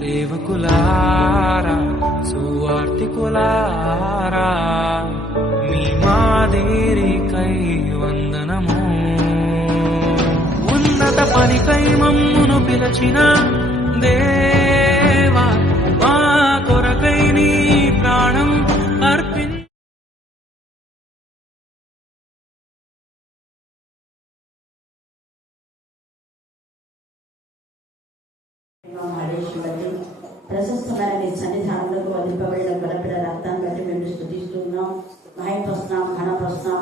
సేవకులారా సువార్తికులారా మీ మాదిరికై వందనము. ఉన్నత పనికై మమ్మును పిలచిన దేవా మా కొరకై నీ ప్రాణం అర్పించు. ప్రశస్తమైన మీ సన్నిధానంలో వదిలిపబడిన బలపడ రక్తాన్ని బట్టి మేము స్తుతిస్తున్నాం, మహిమపరుస్తున్నాం, ఘనపరుస్తున్నాం,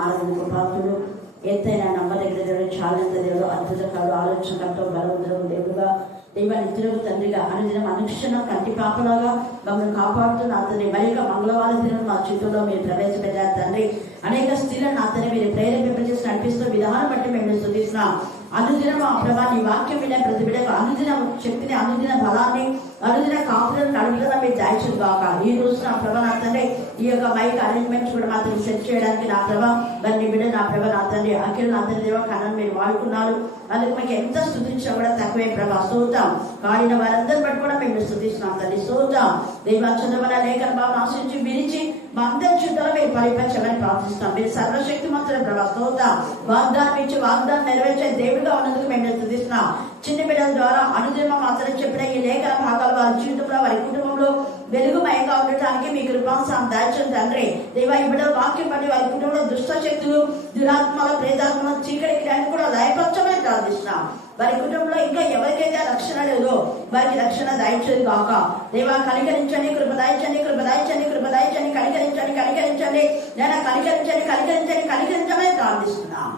ఆరాధనకు పాత్రుడు, ఎత్తైన నమ్మదగిన దేవుడు, చాలంత దేవుడు, అద్భుతకాడు, ఆలోచనకర్త, బలవంతుడు దేవుడుగా, దైవానిద్దులకు తండ్రిగా అనుదినం అనుక్షణం కంటి పాపలాగా మమ్మల్ని కాపాడుతున్న అతని మరిగా మంగళవారం దినం మా జీవితంలో మీరు ప్రవేశపెట్టారు తండ్రి. అనేక స్త్రీలను అతని మీరు ప్రేరేపింపజేసి నడిపిస్తూ విధానం బట్టి మేము స్తుతిస్తున్నాం. అనుదినం ఆ ప్రభా నీ వాక్యం వినే ప్రతి బిడ్డకు అనుదిన శక్తిని, అనుదిన బలాన్ని, అనుదిన కాపులను నడుపుతున్న మీరు దాయిచులు కాక. ఈ రోజు నా ప్రభా నా తండ్రి ఈ యొక్క మైక్ అరేంజ్మెంట్స్ కూడా మాత్రం సెట్ చేయడానికి నా ప్రభా మరి నీ బిడ్డ నా ప్రభా నా తండ్రి అఖిల్ నా తండ్రి దేవ కన్నను మీరు వాడుకున్నారు. అందుకు మీకు ఎంత స్తుతించినా కూడా తక్కువే ప్రభా. స్తోత్రం. కాడిన వారందరూ బట్టి కూడా మేము స్తుతిస్తున్నాం తండ్రి. స్తోత్రం. దైవచంద్రమైన లేఖన భావన ఆశించి విరిచి మా అందరి చుట్టూ మీరు పరిపంచమని ప్రార్థిస్తాం. మీరు సర్వశక్తి మాత్రం ప్రభా. స్తోత్రం. వాగ్దానం ఇచ్చి వాగ్దానం నెరవేర్చే దేవుడిగా ఉన్నందుకు మేము స్తుతిస్తున్నాం. చిన్న బిడ్డల ద్వారా అనుదినం మాత్రం చెప్పిన ఈ లేఖన భాగాలు వారి జీవితంలో, వారి కుటుంబంలో వెలుగుమయంగా ఉండటానికి మీ కృపాంశం దాచిన తండ్రి దేవా. ఈ బిడ్డల వాక్యం బట్టి వారి కుటుంబంలో దుష్ట శక్తులు, దురాత్మల, ప్రేతాత్మల, చీకటికి కూడా లయపరచమని ప్రార్థిస్తున్నాం. వారి కుటుంబంలో ఇంకా ఎవరికైతే రక్షణ లేదో వారికి రక్షణ దాయించదు కాక. దేవా కనికరించండి, కృపదాయించండి, కృపదాయించండి, కృపదాయించండి, కనికరించండి, కనికరించండి, నేను కనికరించండి, కనికరించండి, కనికరించమని ప్రార్థిస్తున్నాం.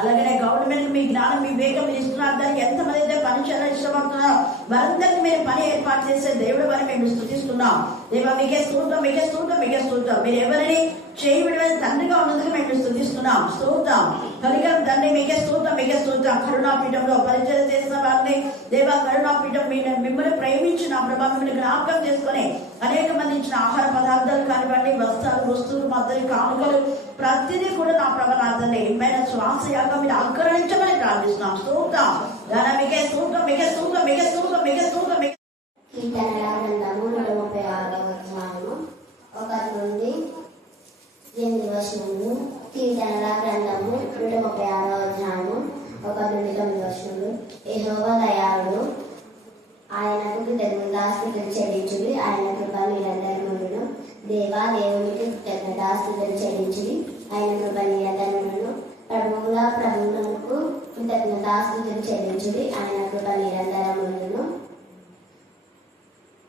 అలాగే గవర్నమెంట్ మీ జ్ఞానం, మీ వేగం మీరు ఇస్తున్నారు. దానికి ఎంతమంది అయితే పని చేయాలని ఇష్టపడుతున్నారు వారందరికీ మీరు పని ఏర్పాటు చేసే దేవుడు అని మేము స్తుతిస్తున్నాం. దేవా మీకే స్తోత్రం, మీకే స్తోత్రం, మీకే స్తోత్రం. మీరు ఎవరిని చేయబడిన తండ్రిగా ఉన్నందుకు మేము స్తుతిస్తున్నాం. స్తోత్రం. కలిగం తండ్రి మీకే స్తోత్రం, మీకే స్తోత్రం. కరుణాపీఠంలో పరిచయం చేసిన వారిని దేవా కరుణాపీఠం మిమ్మల్ని ప్రేమించిన ప్రభావం మిమ్మల్ని జ్ఞాపకం చేసుకుని అనేక మంది ఇచ్చిన ఆహార పదార్థాలు కానివ్వండి, వస్తువులు మద్దతు కానుకలు ప్రతిదీ కూడా నా ప్రభావాన్ని ఏమైనా శ్వాసయాగం మీరు ఆకరించమని ప్రార్థిస్తున్నాం. స్తోత్రం. మీకే స్తోత్రం, మీకే స్తోత్రం, మీకే స్తోత్రం, మీకే స్తోత్రం. కీర్తనల గ్రంథము 136వ అధ్యాయము 1 నుండి 8 వచనములు. కీర్తనల గ్రంథము 136వ అధ్యాయము 1 నుండి 9 వచనములు. యెహోవా దయాళుడు, ఆయనకు కృతజ్ఞతాస్తుతులు చెల్లించుడి, ఆయన కృప నిరంతరమును. దేవా దేవునికి కృతజ్ఞతాస్తుతులు చెల్లించుడి, ఆయన కృప నిరంతరమును. ప్రభువులకు కృతజ్ఞతాస్తుతులు చెల్లించుడి, ఆయన కృప నిరంతరమును.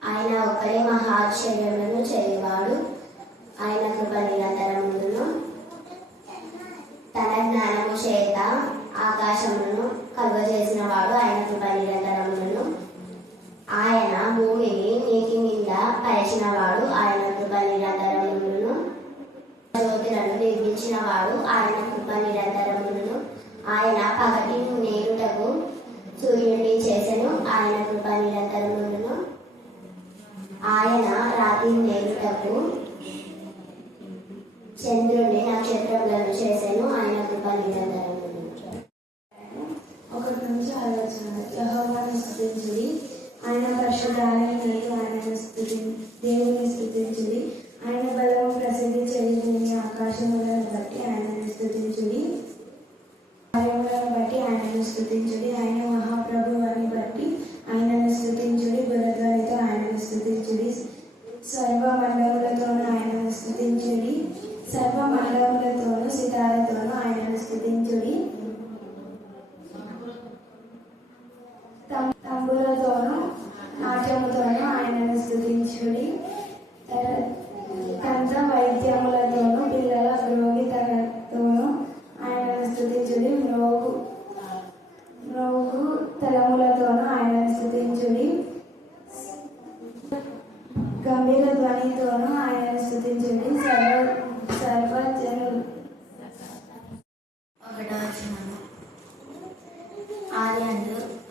ఆయన ఒక్కడే మహాశ్చర్యములను చేయవాడు, ఆయన కృప నిరంతరమును. తన జ్ఞానము చేత ఆకాశములను కలుగజేసిన వాడు, ఆయన కృప నిరంతరమును. ఆయన భూమిని నీటి మీద పరిచిన వాడు, ఆయన కృప నిరంతరమును. జ్యోతులను నిర్మించిన వాడు, ఆయన కృప నిరంతరమును. ఆయన పగటి నేరుటకు సూర్యుడిని చేసెను, ఆయన కృప నిరంతరమును. ఆయన రాత్రి నేరుటకు చంద్రుడిని నక్షత్రములను చేసెను, ఆయన కృప నిరంతరమును. 1 నుంచి 6 వచనాలు. యెహోవాను స్తుతించుడి, ఆయన పరిశుద్ధాలయం నీరు, ఆయనను దేవుని స్తుతించుడి. ఆయన బలము ప్రసిద్ధి చేయుచుని ఆకాశములను బట్టి ఆయనను స్తుతించుడి. కార్యములను బట్టి ఆయనను స్తుతించుడి. ఆయన మహాప్రభు అని బట్టి ఆయనను స్తుతించుడి. బురధ్వనితో ఆయనను స్తుతించుడి. సర్వమండములతోనూ ఆయనను స్తుతించుడి. సర్వమండములతోనూ సితారతోనూ ఆయనను స్తుతించుడి. తంబురతోనూ నాట్యముతోనూ ఆయనను స్తుతించుడి. తంత్ర వైద్యములతోనూ పిల్లల గ్రోగితలతోనూ ఆయనను స్తుతించుడి. మ్రోగు తలములతోనూ ఆయనను స్తుతించుడి. గంభీర ధ్వనితోనూ ఆయనను స్తుతించుడి. సర్వజనులు. 1వ వచనము.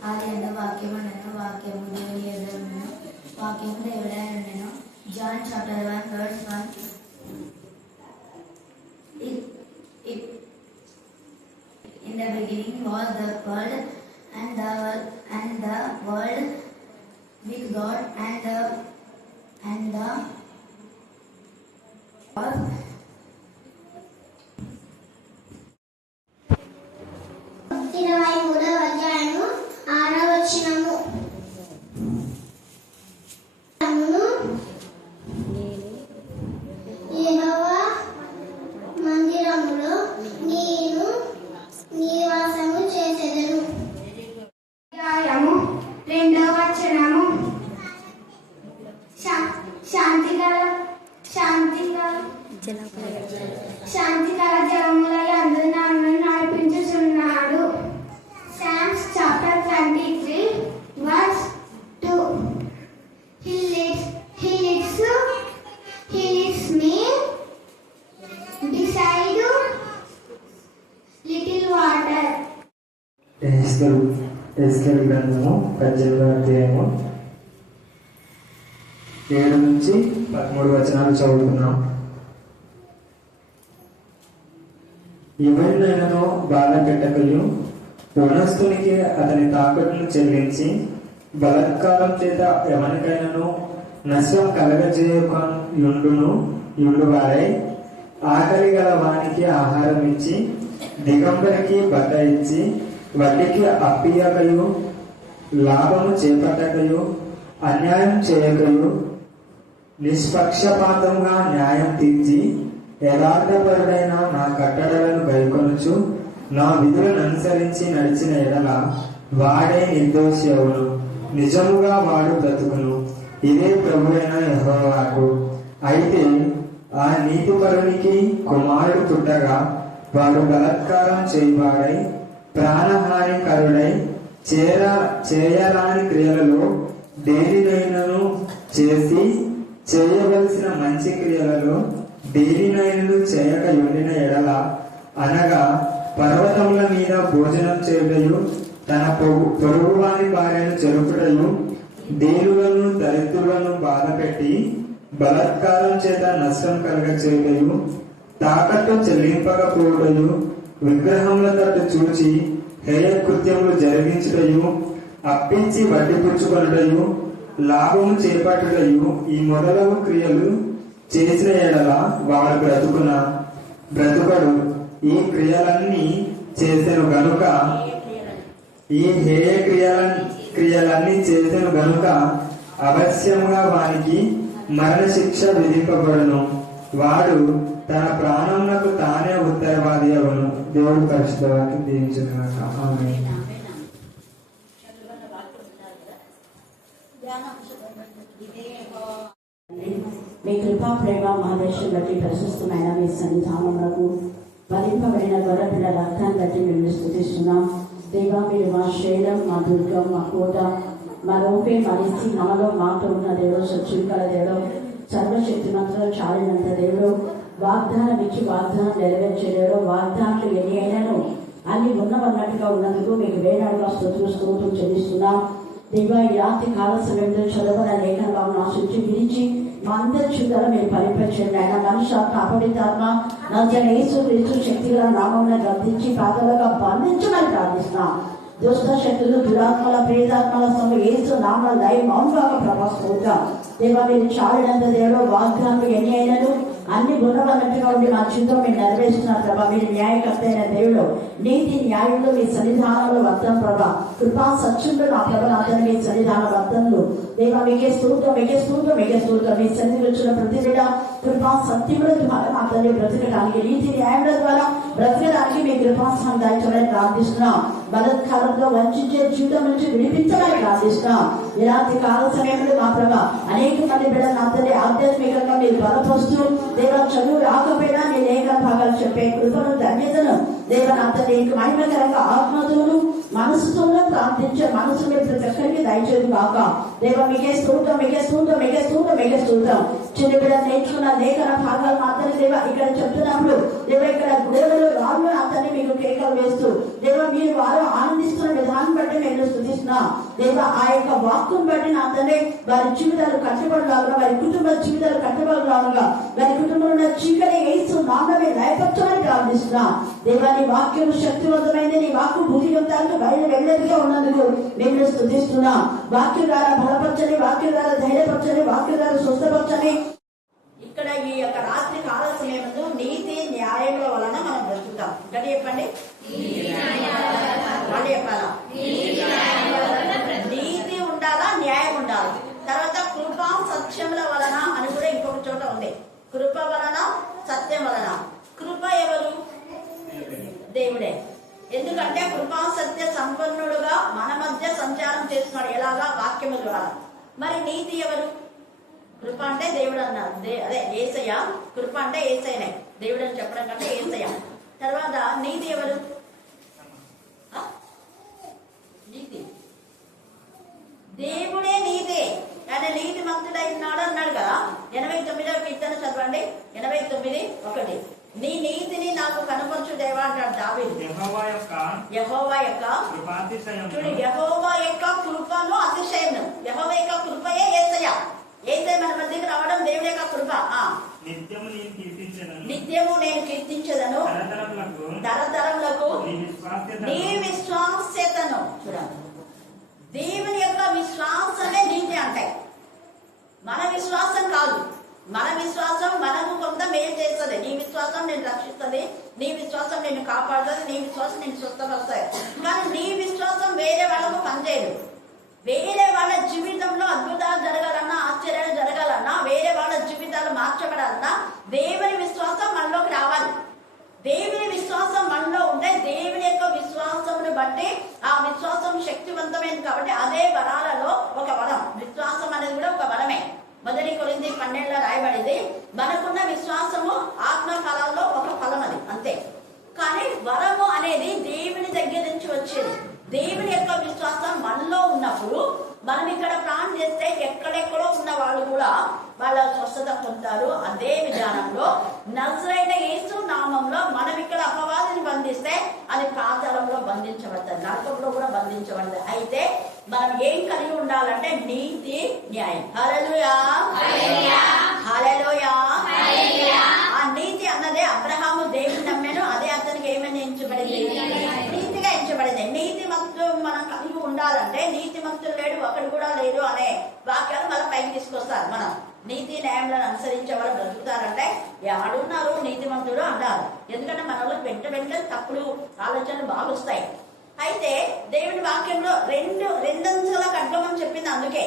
ఆదియందు వాక్యముండెను, వాక్యము దేవుని యొద్ద ఉండెను, వాక్యము దేవుడై ఉండెను. John chapter 1 verse 1. In the beginning was the Word, and the Word God and the ఇరవై 23వ అధ్యాయము 6వ వచనము. యెహోవా మందిరములో నేను నివాసము చేసెదను. అధ్యాయము 2వ వచనము. శాంతికర జలముల యందు నన్ను నడిపించుచున్నాడు. Psalms chapter 23 verse 2. He leads me beside little water. SQL గ్రంథము 18వ అధ్యాయము 7 నుంచి 13 వచనాలు చదువుతున్నాం. ఎవరినైనానో బాధ పెట్టకయు వనస్తునికి అతని తాకట్టును చెల్లించి బలాత్కారం చేత ఎవరికైనాను నష్టం కలగజేయకుండు వారై ఆకలి గల వానికి ఆహారం ఇచ్చి దిగంబరికి బట్ట ఇచ్చి వడ్డీకి అప్పియకయు లాభము చేపట్టకయు అన్యాయం చేయకయు నిష్పక్షపాతంగా న్యాయం తీర్చి యథార్థపరుడైన నా కట్టడలను గైకొనుచు నా విధులను అనుసరించి నడిచిన ఎడల వాడే నిర్దోషి అవును, నిజముగా వాడు బ్రతుకును. ఇదే ప్రభువైన యెహోవాకు. అయితే ఆ నీతిపరునికి కుమారుడు పుట్టగా వాడు బలాత్కారం చేయవాడై ప్రాణహానికరుడై చేయరాని క్రియలలో దేనినైనను చేసి చేయవలసిన మంచి క్రియలలో దేనినైనను చేయక ఉండిన ఎడల, అనగా పర్వతముల మీద భోజనం చేయుటయు తన పొరుగువాని భార్యను చెరుపుటయు దేనులను దరిద్రులను బాధపెట్టి బలాత్కారం చేత నష్టం కలగచేయుటయు తాకట్టు చెల్లింపకపోవటయు విగ్రహముల తట్టు చూచి హేయ కృత్యములు జరిగించుటయు అప్పించి వడ్డీ పుచ్చుకొనుటయు లాభము చేపట్టుటయు ఈ మొదలగు క్రియలు చేసిన ఎడల వాడు బ్రతుకడు. ఈ క్రియలన్నీ చేసెను గనుక ఈ హేయ క్రియలన్నీ చేసెను గనుక అవశ్యంగా వానికి మరణ శిక్ష విధింపబడును. వాడు తన ప్రాణములకు తానే ఉత్తరవాది అవును. దేవుడు పరిశుద్ధవాక్యం దీవించుగాక. ఆమేన్. మీ కృపా ప్రేమ మహాదేశం బట్టి ప్రశస్తమైన మీ సన్నిధానములకు వధింపబడిన గొర్రెపిల్ల రక్తాన్ని బట్టి మేము స్తుతిస్తున్నాం. దేవా, మీరు మా శైలం, మా దుర్గం, మా కోట, మా రూపే, మా రీతి, మాలో మాతో ఉన్న దేవుడు, సత్యుగల దేవుడు, సర్వశక్తిమంతుడు, చాలినంత దేవుడు, వాగ్దానం ఇచ్చి వాగ్దానం నెరవేర్చే దేవుడు, వాగ్దానాలు ఎన్ని అయినాను అన్ని ఉన్నవన్నట్టుగా ఉన్నందుకు మీకు వేలాడుగా స్తోత్రం చెల్లిస్తున్నాం. దేవా, ఈ రాత్రి కాల సమయంలో చదవన లేఖనంగా నా శుద్ధి విరించి మా అందరి చుట్టాల మీరు పరిపరిచండి. ఆయన మనుషాత్మ, అపవిత్రాత్మ నజరైన యేసుక్రీస్తు శక్తిగల నామమున గద్దించి పాతాళంగా బంధించమని ప్రార్థిస్తున్నాం. దుష్ట శక్తులు, దురాత్మల, ప్రేతాత్మల యేసు నామమున లయ మౌనంగా ప్రభావితం. దేవా, మీరు చాలినంత దేవుడు, వాగ్దానాలు ఎన్ని అయినను అన్ని గుణవన్నట్టుగా ఉండి మా చిత్తం మీరు నెరవేరుస్తున్నారు ప్రభా. మీరు న్యాయకర్త అయిన దేవుడు, నీతి న్యాయంలో మీ సన్నిధానంలో వర్తం ప్రభా. కృపా సత్యంలో నా ప్రభా అతను మీ సన్నిధాన వర్తనలు దేవా మీకే స్తోత్రం, మీకే స్తోత్రం, మీకే స్తోత్రం. మీ సన్నిధి వచ్చిన ప్రతి బిడ్డ కృపా సత్యముల ద్వారా మా తల్లి బ్రతకడానికి, నీతి న్యాయముల ద్వారా బ్రతకడానికి మీ కృపాసనం దాయించమని ప్రార్థిస్తున్నాం. బలత్కారంలో వంచే జీవితం నుంచి విడిపించమని ప్రార్థిస్తున్నాం. ఇలాంటి కాల సమయంలో మా ప్రభా అనేక మంది బిడ్డలు నా తల్లి ఆధ్యాత్మికంగా మీరు బలపరుస్తూ దేవా చదువు రాకపోయినా నేను ఏక భాగాలు చెప్పే కృపను, ధన్యతను దేవా నా తల్లి మహిమకరంగా ఆత్మతోను మనసుతోనూ ప్రార్థించే మనసు మీరు ప్రతి ఒక్కరికి దయచేది కాక. దేవా మీకే స్తోత్రం, మీకే స్తోత్రం, మీకే స్తోత్రం, మీకే స్తోత్రం. చిన్న బిడ్డ నేర్చుకున్న లేఖన భాగాలు మాత్రం దేవా ఇక్కడ చెప్తున్నప్పుడు దేవా ఇక్కడ దేవుడు రాళ్ళు అతన్ని మీకు కేకలు వేస్తూ దేవా మీరు వారు ఆనందిస్తున్న విధానం బట్టి నేను స్తుతిస్తున్నా. దేవా ఆ యొక్క వాక్కును బట్టి నా తండ్రి వారి జీవితాలు కట్టబడలాగా, వారి కుటుంబ జీవితాలు కట్టబడలాగా, వారి కుటుంబంలో ఉన్న చీకటి యేసు నామమే లయపరచమని ప్రార్థిస్తున్నా. దేవా నీ వాక్యం శక్తివంతమైంది, నీ వాక్కు బుద్ధివంతాలకు బయలు వెళ్ళదిగా ఉన్నందుకు నేను స్తుతిస్తున్నా. వాక్యం ద్వారా బలపరచని వాక్యం ద్వారా ధైర్యపరచండి, వాక్యం ద్వారా స్వస్థపరచండి. ఇక్కడ ఈ యొక్క రాత్రి కాల సమయంలో నీతి న్యాయముల వలన మనం బ్రతుకుతాం. గడి చెప్పండి, మళ్ళీ చెప్పాలా? నీతి ఉండాలా, న్యాయం ఉండాలి. తర్వాత కృప సత్యముల వలన అని కూడా ఇంకొక చోట ఉంది. కృప వలన, సత్యం వలన. కృప ఎవరు? దేవుడే. ఎందుకంటే కృపా సత్య సంపన్నుడుగా మన మధ్య సంచారం చేస్తున్నాడు. ఎలాగా? వాక్యము ద్వారా. మరి నీతి ఎవరు? కృప అంటే దేవుడు అన్నారు, అదే యేసయ్య. కృప అంటే యేసయ్యనే, దేవుడు అని చెప్పడం కంటే యేసయ్య. తర్వాత నీతి ఎవరు? నీతి దేవుడే నీతి. ఆయన నీతి మంతుడైనాడు అన్నాడు కదా. 89వ కీర్తన చదవండి, 89:1. నీ నీతిని నాకు కనపరచు దేవా అంటాడు దావీదు. యెహోవా యొక్క చూడు, యెహోవా యొక్క కృపను అతిశయము. యెహోవా యొక్క కృపయే యేసయ్య. యేసయ్య మన మధ్యకి రావడం దేవుడి యొక్క కృప. నిత్యము నేను కీర్తించదను తరతరములకు నీ విశ్వాస్యతను. చూడండి, దేవుని యొక్క విశ్వాసమే నీతి అంటే. మన విశ్వాసం కాదు. మన విశ్వాసం మనకు కొంత మేలు చేస్తుంది. నీ విశ్వాసం నేను రక్షిస్తుంది, నీ విశ్వాసం నేను కాపాడుతుంది, నీ విశ్వాసం నేను స్వస్థపరుస్తుంది. కానీ నీ విశ్వాసం వేరే వాళ్ళకు పనిచేయదు. వేరే వాళ్ళ జీవితంలో అద్భుతాలు జరగాలన్నా, ఆశ్చర్యాలు జరగాలన్నా, వేరే వాళ్ళ జీవితాలు మార్చబడాలన్నా దేవుని విశ్వాసం మనలోకి రావాలి. దేవుని విశ్వాసం మనలో ఉంటే దేవుని యొక్క విశ్వాసమును బట్టి ఆ విశ్వాసం శక్తివంతమైనది. కాబట్టి అదే వరాలలో ఒక వరం. విశ్వాసం అనేది కూడా ఒక వరమే. 1 కొరింథీ 12 రాయబడింది, మనకున్న విశ్వాసము ఆత్మ ఫలాల్లో ఒక ఫలం, అది అంతే. కానీ వరము అనేది దేవుని దగ్గర నుంచి వచ్చేది. దేవుని యొక్క విశ్వాసం మనలో ఉన్నప్పుడు మనం ఇక్కడ ప్రాణం చేస్తే ఎక్కడెక్కడో ఉన్న వాళ్ళు కూడా వాళ్ళ స్వస్థత పొందుతారు. అదే విధానంలో నజరైన యేసు నామంలో మనం ఇక్కడ అపవాదిని బంధిస్తే అది పాతాళంలో బంధించబడతారు, నరకంలో కూడా బంధించబడతారు. అయితే మనం ఏం కలిగి ఉండాలంటే నీతి, న్యాయం. హల్లెలూయా, హల్లెలూయా. ఆ నీతి అన్నదే అబ్రహాము దేవుని నమ్మాను, అదే అతనికి ఏమని ఎంచబడింది? నీతిగా ఎంచబడింది. నీతి మంతులు మనం కలిగి ఉండాలంటే నీతి మంతులు లేడు, ఒకడు కూడా లేడు అనే వాక్యాలు మన పైకి తీసుకొస్తారు. మనం నీతి న్యాయములను అనుసరించే వాళ్ళు బ్రతుకుతారంటే ఎవడున్నారు నీతిమంతుడు అంటారు. ఎందుకంటే మన వాళ్ళు వెంట తప్పుడు ఆలోచనలు బాగా వస్తాయి. అయితే దేవుని వాక్యంలో రెండంచెల ఖడ్గమని చెప్పింది. అందుకే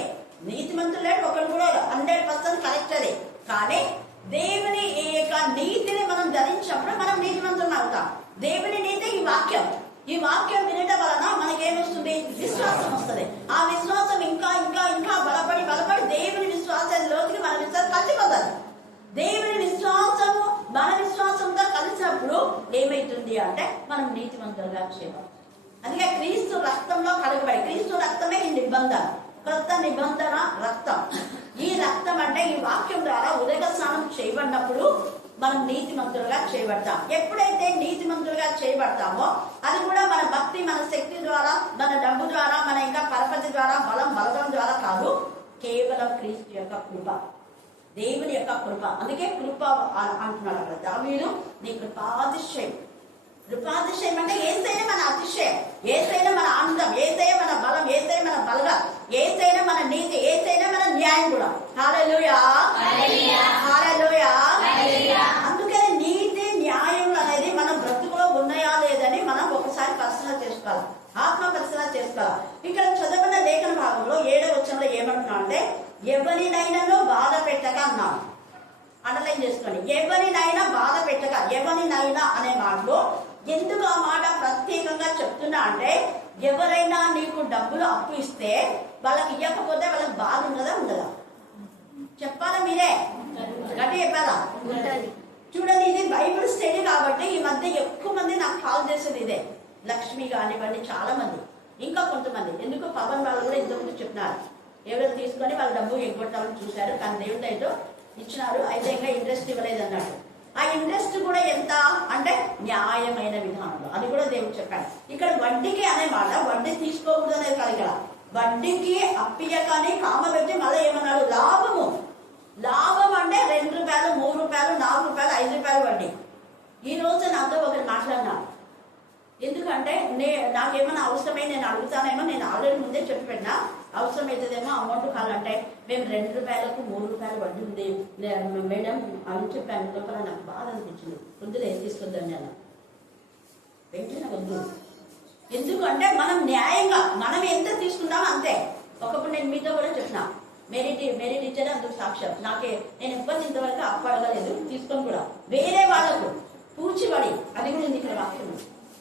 నీతిమంతులు లేడు, ఒకడు కూడా 100% కరెక్ట్ అది. కానీ దేవుని ఈ యొక్క నీతిని మనం ధరించినప్పుడు మనం నీతిమంతులు అవుతాం. దేవుని నీతి ఈ వాక్యం. ఈ వాక్యం వినడం వలన మనకేమొస్తుంది? విశ్వాసం వస్తుంది. ఆ విశ్వాసం ఇంకా ఇంకా ఇంకా బలపడి దేవుని విశ్వాసంలోకి మన విశ్వాసం కలిసిపోతుంది. దేవుని విశ్వాసము మన విశ్వాసంతో కలిసినప్పుడు ఏమైతుంది అంటే మనం నీతిమంతులుగా చేయబడతాం. అందుకే క్రీస్తు రక్తంలో కడగబడి, క్రీస్తు రక్తమే ఈ నిబంధన, కొత్త నిబంధన రక్తం. ఈ రక్తం అంటే ఈ వాక్యం ద్వారా ఉదక స్నానం చేయబడినప్పుడు మనం నీతిమంతులుగా చేయబడతాం. ఎప్పుడైతే నీతిమంతులుగా చేయబడతామో అది కూడా మన భక్తి, మన శక్తి ద్వారా, మన డబ్బు ద్వారా, మన ఇంకా పరపతి ద్వారా, బలగం ద్వారా కాదు, కేవలం క్రీస్తు యొక్క కృప, దేవుని యొక్క కృప. అందుకే కృప అంటున్నాడు అక్కడ దావీదు, నీ కృపాతిశయం. కృపాతిశయం అంటే ఏసైనా మన అతిశయం, ఏసైనా మన ఆనందం, ఏసైనా మన బలం, ఏసైనా మన బలగం, ఏసైనా మన నీతి, ఏసైనా మన న్యాయం కూడా. హల్లెలూయా, హల్లెలూయా. అందుకని నీతి న్యాయం అనేది మన బ్రతుకులో ఉన్నాయా లేదని మనం ఒకసారి పరిశీలన చేసుకోవాలి, ఆత్మ పరిశీలన చేసుకోవాలి. ఇక్కడ చదవన లేఖన భాగంలో 7వ వచనంలో ఏమంటున్నా అంటే ఎవరినైనా బాధ పెట్టక అన్నాడు. అండర్లైన్ చేసుకోండి, ఎవరినైనా బాధ పెట్టక. ఎవరినైనా అనే మాటలో ఎందుకు ఆ మాట ప్రత్యేకంగా చెప్తున్నా అంటే ఎవరైనా నీకు డబ్బులు అప్పు ఇస్తే వాళ్ళకి ఇవ్వకపోతే వాళ్ళకి బాధ ఉండదా ఉండదా? చెప్పాలా మీరే? గట్టి చెప్పాలా? చూడండి, ఇది బైబిల్ స్టడీ కాబట్టి ఈ మధ్య ఎక్కువ మంది నాకు కాల్ చేసేది ఇదే. లక్ష్మి కానివ్వండి, చాలా మంది, ఇంకా కొంతమంది. ఎందుకు పవన్ వాళ్ళు కూడా ఇంతకుముందు చెప్పినారు, ఎవరు తీసుకొని వాళ్ళ డబ్బు ఎగ్గొట్టాలని చూశారు, కానీ దేవుడు అయితే ఇచ్చినారు, అయితే ఇంకా ఇంట్రెస్ట్ ఇవ్వలేదు అన్నాడు. ఆ ఇంట్రెస్ట్ కూడా ఎంత అంటే న్యాయమైన విధానంలో, అది కూడా దేవుడు చెప్పాడు. ఇక్కడ వడ్డీకి అనే మాట, వడ్డీ తీసుకోకూడదు అనేది కాదు. ఇక్కడ వడ్డీకి అప్పియకని కామబెట్టి మళ్ళీ ఏమన్నాడు? లాభము. లాభం అంటే 2 రూపాయలు, 3 రూపాయలు, 4 రూపాయలు, 5 రూపాయలు వడ్డీ. ఈ రోజు నాతో ఒకరు మాట్లాడినారు. ఎందుకంటే నాకేమైనా అవసరమై నేను అడుగుతానేమో, నేను ఆల్రెడీ ముందే చెప్పి పెట్టినా, అవసరం అవుతుందేమో అమౌంట్ కావాలంటే మేము 2 రూపాయలకు 3 రూపాయలు వడ్డీ ఉంది మేడం అని చెప్పాను. లోపల నాకు బాధ అనిపించింది. వద్దులే తీసుకొద్దండి అన్న, వెంటనే వద్దు. ఎందుకంటే మనం న్యాయంగా మనం ఎంత తీసుకున్నామో అంతే. ఒకప్పుడు నేను మీతో కూడా చెప్పిన, మేరీ టీచర్ అందుకు సాక్ష్యం. నేను ఎవ్వరు ఇంతవరకు అప్పడగలేదు, తీసుకొని కూడా వేరే వాళ్ళకు పూచిపడి, అది కూడా ఉంది ఇక్కడ వాక్యం.